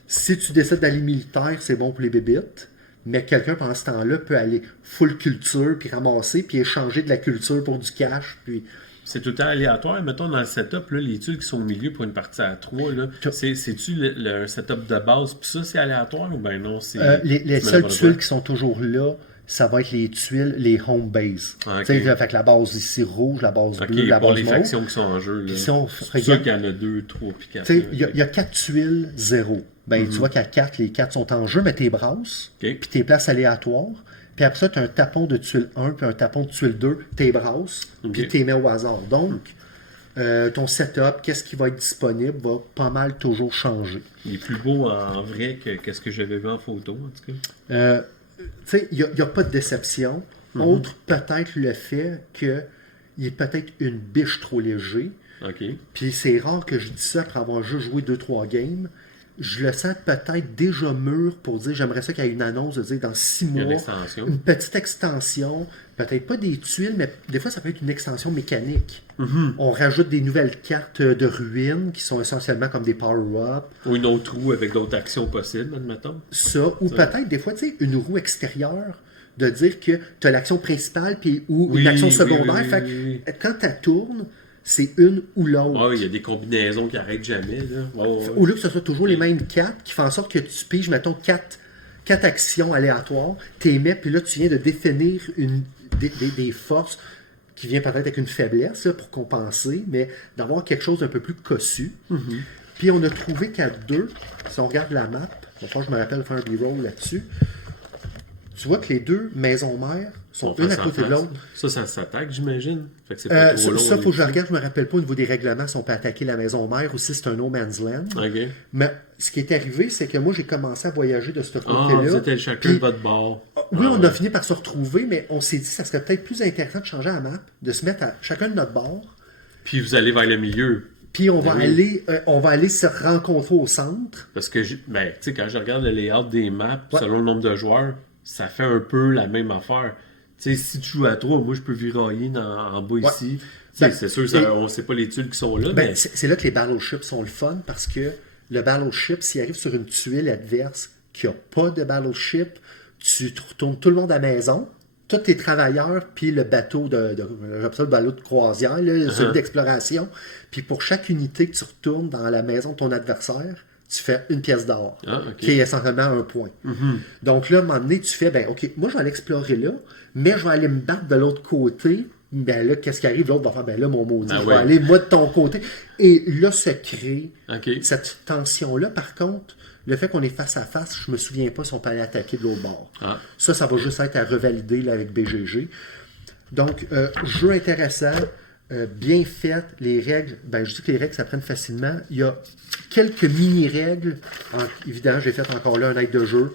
si tu décides d'aller militaire, c'est bon pour les bébites. Mais quelqu'un, pendant ce temps-là, peut aller full culture, puis ramasser, puis échanger de la culture pour du cash. Puis... C'est tout le temps aléatoire. Mettons, dans le setup, là, les tuiles qui sont au milieu pour une partie à 3, là, c'est-tu le setup de base? Puis ça, c'est aléatoire ou ben non? Les seules tuiles qui sont toujours là, ça va être les tuiles, les home base. Okay. Fait que la base ici rouge, la base bleue, la base pour les mauve. Factions qui sont en jeu. C'est sûr qu'il y en a 2, 3 puis 4. Il y a 4 tuiles, 0. Ben, tu vois qu'à 4, les 4 sont en jeu, mais t'es brasses, puis t'es places aléatoires. Puis après ça, tu as un tapon de tuile 1 puis un tapon de tuile 2, t'es brasses, puis t'es mets au hasard. Donc, ton setup, qu'est-ce qui va être disponible, va pas mal toujours changer. Il est plus beau en vrai que ce que j'avais vu en photo, en tout cas. Tu sais, il n'y a pas de déception. Autre, peut-être le fait qu'il est peut-être une biche trop léger. Puis c'est rare que je dise ça après avoir juste joué 2-3 games. Je le sens peut-être déjà mûr pour dire, j'aimerais ça qu'il y ait une annonce de dire dans 6 mois, une petite extension, peut-être pas des tuiles, mais des fois ça peut être une extension mécanique. On rajoute des nouvelles cartes de ruines qui sont essentiellement comme des power-ups. Ou une autre roue avec d'autres actions possibles, admettons. Ça, ou peut-être des fois, tu sais, une roue extérieure, de dire que tu as l'action principale ou une action secondaire. Fait que quand tu tournes, c'est une ou l'autre. Il y a des combinaisons qui n'arrêtent jamais. Là. Au lieu que ce soit toujours les mêmes 4 qui font en sorte que tu piges, mettons, 4 actions aléatoires, tu les mets, puis là, tu viens de définir des forces qui viennent peut-être avec une faiblesse là, pour compenser, mais d'avoir quelque chose d'un peu plus cossu. Puis on a trouvé qu'à 2, si on regarde la map, je me rappelle faire un b-roll là-dessus, tu vois que les 2 maisons mères sont une à côté de l'autre. Ça s'attaque, j'imagine. Fait que c'est pas trop long. Ça, il faut que je regarde. Je me rappelle pas au niveau des règlements si on peut attaquer la maison mère ou si c'est un no man's land. Mais ce qui est arrivé, c'est que moi, j'ai commencé à voyager de ce côté-là. Vous étiez chacun de votre bord. Oui, on a fini par se retrouver, mais on s'est dit que ça serait peut-être plus intéressant de changer la map, de se mettre à chacun de notre bord. Puis vous allez vers le milieu. Puis on va aller se rencontrer au centre. Parce que, tu sais, quand je regarde le layout des maps, selon le nombre de joueurs, ça fait un peu la même affaire. Tu sais, si tu joues à 3, moi je peux virailler en bas ici. C'est sûr, on ne sait pas les tuiles qui sont là. Mais... C'est là que les battleships sont le fun parce que le battleship, s'il arrive sur une tuile adverse qui n'a pas de battleship, tu retournes tout le monde à la maison, tous tes travailleurs, puis le bateau le bateau de croisière, là, celui d'exploration. Puis pour chaque unité que tu retournes dans la maison de ton adversaire, tu fais une pièce d'or, qui est essentiellement 1 point. Donc là, à un moment donné, tu fais, OK, moi je vais aller explorer là, mais je vais aller me battre de l'autre côté Ben là, qu'est-ce qui arrive? L'autre va faire, ben là, mon maudit, Ben je ouais. vais aller, moi, de ton côté. Et là, se crée OK. cette tension-là. Par contre, le fait qu'on est face à face, je me souviens pas si on peut aller attaquer de l'autre bord. Ah. Ça va juste être à revalider là, avec BGG. Donc, jeu intéressant, bien fait. Les règles, ben, je dis que les règles s'apprennent facilement. Il y a quelques mini-règles. Évidemment, j'ai fait encore là un aide de jeu.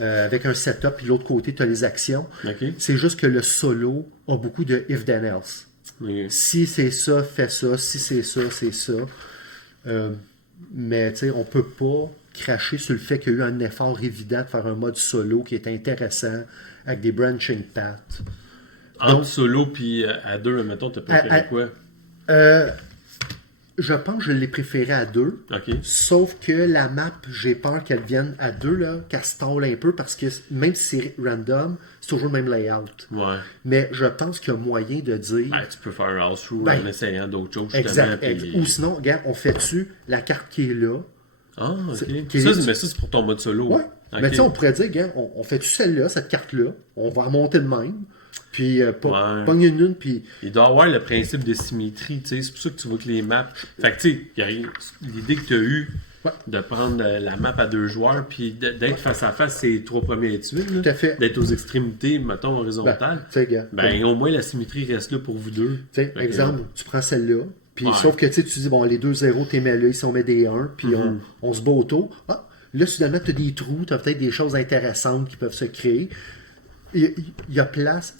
Avec un setup, puis de l'autre côté, tu as les actions. OK. C'est juste que le solo a beaucoup de if then else. Oui. Si c'est ça, fais ça. Si c'est ça, c'est ça. Mais tu sais, on peut pas cracher sur le fait qu'il y a eu un effort évident de faire un mode solo qui est intéressant avec des branching paths. Entre solo puis à deux, mettons, t'as préféré quoi? Je pense que je l'ai préféré à deux. OK. Sauf que la map, j'ai peur qu'elle vienne à deux, là, qu'elle stalle un peu, parce que même si c'est random, c'est toujours le même layout. Ouais. Mais je pense qu'il y a moyen de dire... Ben, tu peux faire un house rule Ben, en essayant d'autres choses, justement. Exact. puis- Ou sinon, regarde, on fait dessus la carte qui est là. Ah, OK. qui est- Mais ça, c'est pour ton mode solo. Ouais. OK. Mais tu sais, on pourrait dire, regarde, on fait-tu celle-là, cette carte-là, on va la monter de même, puis Ouais. pogne une, puis... Il doit avoir le principe de symétrie, tu sais. C'est pour ça que tu vois que les maps... Fait que, tu sais, il y a l'idée que tu as eue Ouais. de prendre la map à deux joueurs, puis d'être face à face, ces trois premiers tuiles, là. Tout à fait. D'être aux extrémités, mettons, horizontales. Tu sais, gars. Ben, au moins, la symétrie reste là pour vous deux. Tu sais, Fait que- exemple, tu prends celle-là, puis Ouais. sauf que tu sais, tu dis, bon, les 2-0, t'es mets là, ici on met des 1, puis on se bat autour. Ah, là, soudainement, tu as des trous, tu as peut-être des choses intéressantes qui peuvent se créer. Il y a place.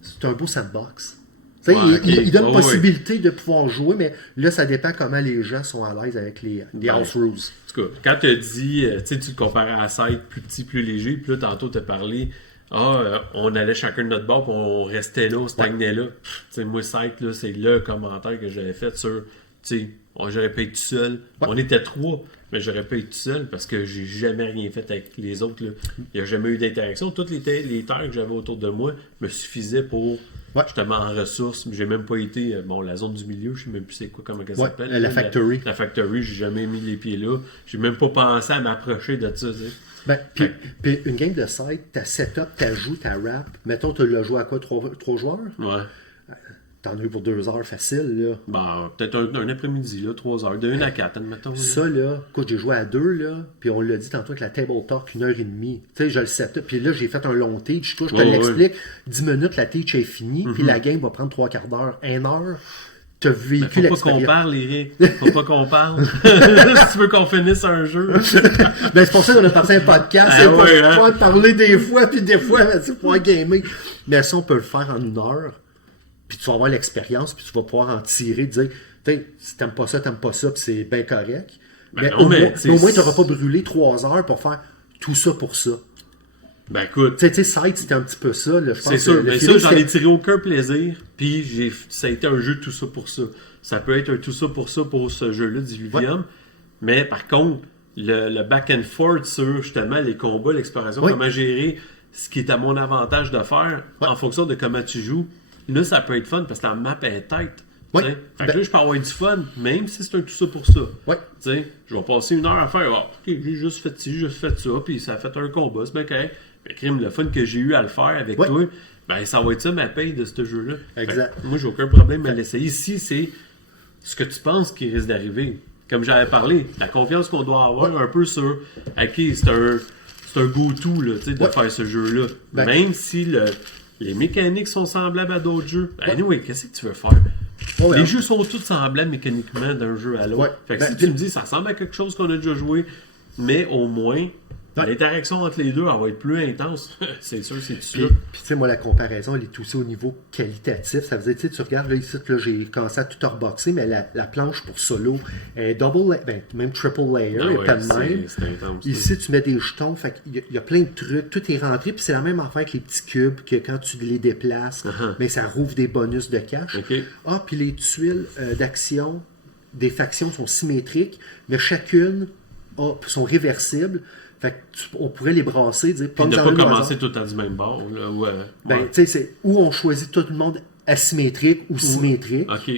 C'est un beau sandbox. Tu sais, Ouais, il ok. donne Ouais, possibilité de pouvoir jouer, mais là, ça dépend comment les gens sont à l'aise avec les house rules. En tout cas, quand tu as dit, tu sais, tu te comparais à Scythe, plus petit, plus léger, puis là, tantôt, tu as parlé, on allait chacun de notre bord, puis on restait là, on stagnait là. Tu sais, moi, Scythe, là, c'est le commentaire que j'avais fait sur, tu sais, j'aurais pas été tout seul. Ouais. On était trois, mais j'aurais pas été tout seul parce que j'ai jamais rien fait avec les autres. Là. Il n'y a jamais eu d'interaction. Toutes les terres que j'avais autour de moi me suffisaient pour, justement, en ressources. J'ai même pas été, la zone du milieu, je sais même plus c'est quoi, comment elle s'appelle. La factory. La factory, j'ai jamais mis les pieds là. J'ai même pas pensé à m'approcher de ça, tu sais. Ben, puis une game de side, ta setup, ta joue, ta rap, mettons, tu l'as joué à quoi, 3 joueurs? Ouais. T'en as eu pour 2 heures facile, là. Bon, peut-être un après-midi, là, 3 heures, de 1 à 4, admettons. Ça, là, écoute, j'ai joué à 2, là, puis on l'a dit tantôt avec la table talk, 1h30. Tu sais, je le setup, puis là, j'ai fait un long teach, toi, je te l'explique. 10 minutes, la teach est finie, puis la game va prendre 3/4 d'heure, 1 heure. T'as vécu Faut pas qu'on l'expérience. parle, Eric. Faut pas qu'on parle. Si tu veux qu'on finisse un jeu. Ben, c'est pour ça qu'on a passé un podcast, Ah c'est pour ouais, hein? pouvoir parler des fois, puis des fois, c'est pour pouvoir gamer. Mais ça, on peut le faire en 1 heure, puis tu vas avoir l'expérience, puis tu vas pouvoir en tirer, dire, si t'aimes pas ça, puis c'est bien correct. Ben mais, non, au mais moins, t'sais, au moins, tu n'auras pas brûlé 3 heures pour faire tout ça pour ça. Ben écoute, Tu sais, Side, c'était un petit peu ça. Là, je pense c'est sûr. que le Mais ça, feeling, j'en ai c'était- tiré aucun plaisir. Puis ça a été un jeu tout ça pour ça. Ça peut être un tout ça pour ce jeu-là, Diluvium. Mais par contre, le back and forth sur justement les combats, l'exploration, Oui. comment gérer ce qui est à mon avantage de faire en fonction de comment tu joues, là, ça peut être fun parce que la map est tête. Oui. Fait que Ben- là, je peux avoir du fun, même si c'est un tout ça pour ça. Ouais. Tu sais, je vais passer 1 heure à faire, ok, j'ai juste fait ci, juste fait ça, puis ça a fait un combat, c'est bien correct. Mais crime, le fun que j'ai eu à le faire avec Ouais. toi, ben ça va être ça ma paye de ce jeu-là. Exact. Fait que moi, j'ai aucun problème à l'essayer. Ici, c'est ce que tu penses qui risque d'arriver. Comme j'avais parlé, la confiance qu'on doit avoir un peu sur, ok, c'est un go-to là, tu sais, de Ouais. faire ce jeu-là. Ben- Même si les mécaniques sont semblables à d'autres jeux. Ben, anyway, qu'est-ce que tu veux faire? Ouais, Les ouais. jeux sont tous semblables mécaniquement d'un jeu à l'autre. Ouais. Fait que Ben, si tu me dis ça ressemble à quelque chose qu'on a déjà joué, mais au moins l'interaction entre les deux elle va être plus intense. C'est sûr, c'est tout Puis, ça. tu sais, moi, la comparaison, elle est aussi au niveau qualitatif. Ça veut dire, tu sais, tu regardes, là, ici, là, j'ai commencé à tout reboxer, mais la planche pour solo est même triple layer, Ah et ouais, pas de même. c'est intense. ça. Ici, tu mets des jetons, fait qu'il y a plein de trucs, tout est rentré, puis c'est la même affaire avec les petits cubes, que quand tu les déplaces, mais ça rouvre des bonus de cash. Ok. Ah, puis les tuiles d'action des factions sont symétriques, mais chacune sont réversibles. Fait que on pourrait les brasser, dire Puis ne dans pas une au commencer hasard. tout à du même bord. Là, où, Ben, ouais. tu sais, c'est où on choisit tout le monde asymétrique ou symétrique. OK.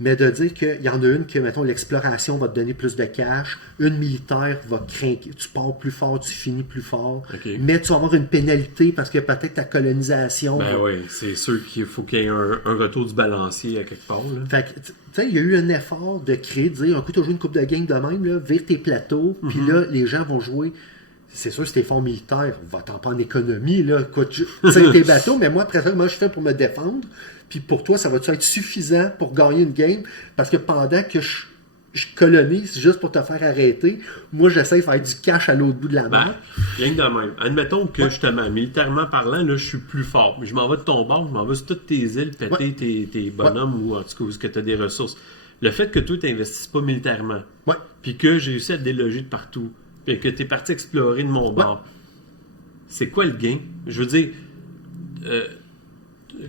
Mais de dire qu'il y en a une que, mettons, l'exploration va te donner plus de cash, une militaire va craquer, tu pars plus fort, tu finis plus fort, mais tu vas avoir une pénalité parce que peut-être ta colonisation... Ben oui, c'est sûr qu'il faut qu'il y ait un retour du balancier à quelque part. Là. Fait que, tu sais, il y a eu un effort de créer, de dire, un coup, tu as joué une coupe de game de même, là, vire tes plateaux, puis là, les gens vont jouer... C'est sûr, si t'es fort militaire, va t'en pas en économie, là. Tu sais, tes bateaux, mais moi, après ça, moi, je fais pour me défendre. Puis pour toi, ça va-tu être suffisant pour gagner une game? Parce que pendant que je colonise juste pour te faire arrêter, moi, j'essaie de faire du cash à l'autre bout de la mer. Rien que de même. Admettons que, justement, militairement parlant, là, je suis plus fort. Mais je m'en vais de ton bord, je m'en vais sur toutes tes îles, péter tes bonhommes ou en tout cas, où est-ce que tu as des ressources. Le fait que toi, tu n'investisses pas militairement, puis que j'ai réussi à te déloger de partout, et que tu es parti explorer de mon bord. C'est quoi le gain? Je veux dire,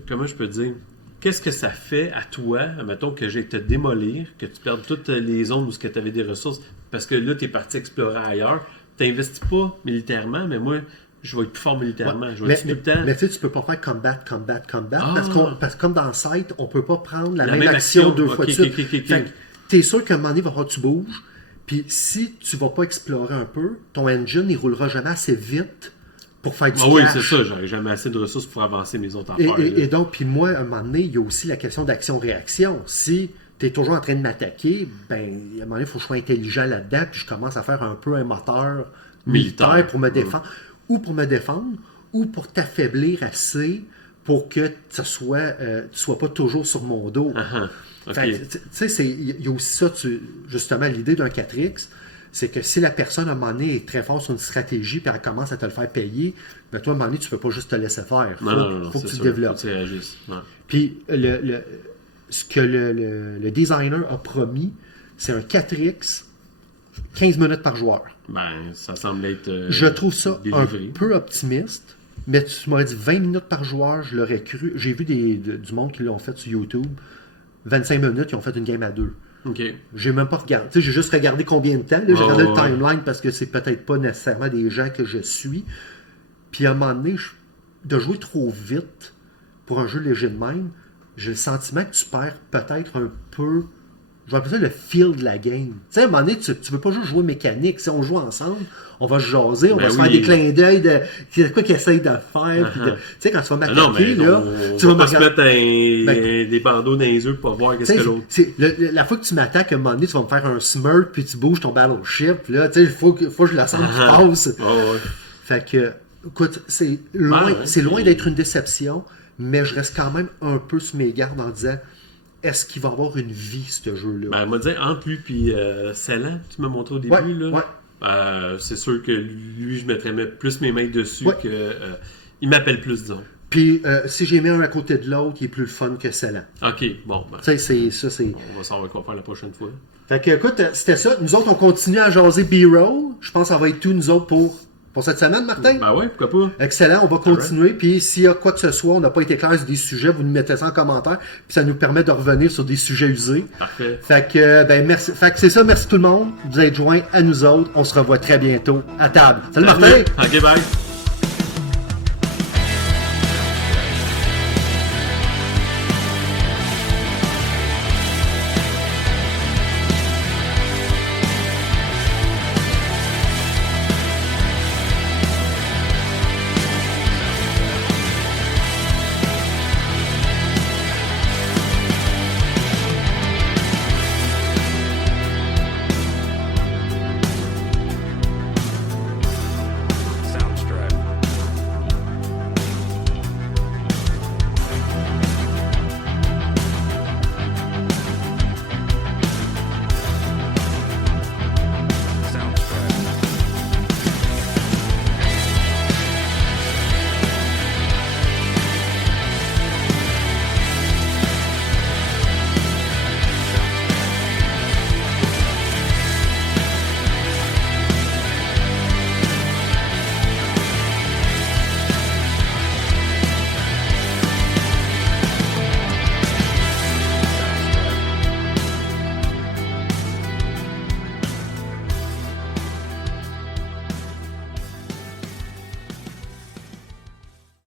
comment je peux dire? Qu'est-ce que ça fait à toi, admettons que j'ai te démolir, que tu perdes toutes les zones où tu avais des ressources, parce que là, tu es parti explorer ailleurs. Tu n'investis pas militairement, mais moi, je vais être plus fort militairement. Je vais tout le temps... mais tu sais, tu peux pas faire combat, parce que comme dans Sight, on peut pas prendre la même action deux fois de suite. Fait que t'es sûr qu'à un moment donné, il va falloir que tu bouges. Puis si tu vas pas explorer un peu, ton engine, il roulera jamais assez vite pour faire du cash. Oui, c'est ça. J'aurais jamais assez de ressources pour avancer mes autres affaires. Et donc, puis moi, à un moment donné, il y a aussi la question d'action-réaction. Si tu es toujours en train de m'attaquer, ben, à un moment donné, il faut que je sois intelligent là-dedans, puis je commence à faire un peu un moteur militaire pour me défendre. Ou pour me défendre, ou pour t'affaiblir assez pour que tu sois pas toujours sur mon dos. Okay. Tu sais, il y a aussi ça, justement, l'idée d'un 4X, c'est que si la personne, à un moment donné, est très forte sur une stratégie puis elle commence à te le faire payer, ben toi, à un moment donné, tu ne peux pas juste te laisser faire. Il faut que tu développes. Faut que tu réagisses. Puis, ce que le designer a promis, c'est un 4X 15 minutes par joueur. Ben, ça semble être je trouve ça délivré. Un peu optimiste, mais tu m'aurais dit 20 minutes par joueur, je l'aurais cru. J'ai vu du monde qui l'ont fait sur YouTube. 25 minutes, ils ont fait une game à 2. OK. J'ai même pas regardé. J'ai juste regardé combien de temps. Là, j'ai regardé le timeline parce que c'est peut-être pas nécessairement des gens que je suis. Puis à un moment donné, de jouer trop vite pour un jeu léger de même, j'ai le sentiment que tu perds peut-être un peu. Je vais appeler ça le feel de la game. Tu sais, à un moment donné, tu veux pas juste jouer mécanique. Si on joue ensemble, on va se jaser, on va se faire des clins d'œil de quoi qu'ils essayent de faire. Tu sais, quand tu vas m'attaquer, là, tu vas pas se mettre des bandeaux dans les yeux pour voir qu'est-ce que l'autre. La fois que tu m'attaques, à un moment donné, tu vas me faire un smirk, puis tu bouges ton battleship. Là, tu sais, il faut que je la sente qui passe. Fait que, écoute, c'est loin d'être une déception, mais je reste quand même un peu sur mes gardes en disant, est-ce qu'il va avoir une vie, ce jeu-là? Ben, moi, dire, entre lui et Salan, tu m'as montré au début, là. C'est sûr que lui, je mettrais plus mes mains dessus que... il m'appelle plus, disons. Puis, si j'ai mis un à côté de l'autre, il est plus le fun que Salan. OK, bon. Ben, tu sais, c'est... On va savoir quoi faire la prochaine fois. Fait que, écoute, c'était ça. Nous autres, on continue à jaser B-Roll. Je pense que ça va être tout, nous autres, pour cette semaine, Martin? Ben oui, pourquoi pas. Excellent, on va continuer. Puis s'il y a quoi que ce soit, on n'a pas été clair sur des sujets, vous nous mettez ça en commentaire. Puis ça nous permet de revenir sur des sujets usés. Parfait. Fait que, merci. Fait que c'est ça, merci tout le monde. Vous êtes joints à nous autres. On se revoit très bientôt à table. Salut. Martin! OK, bye!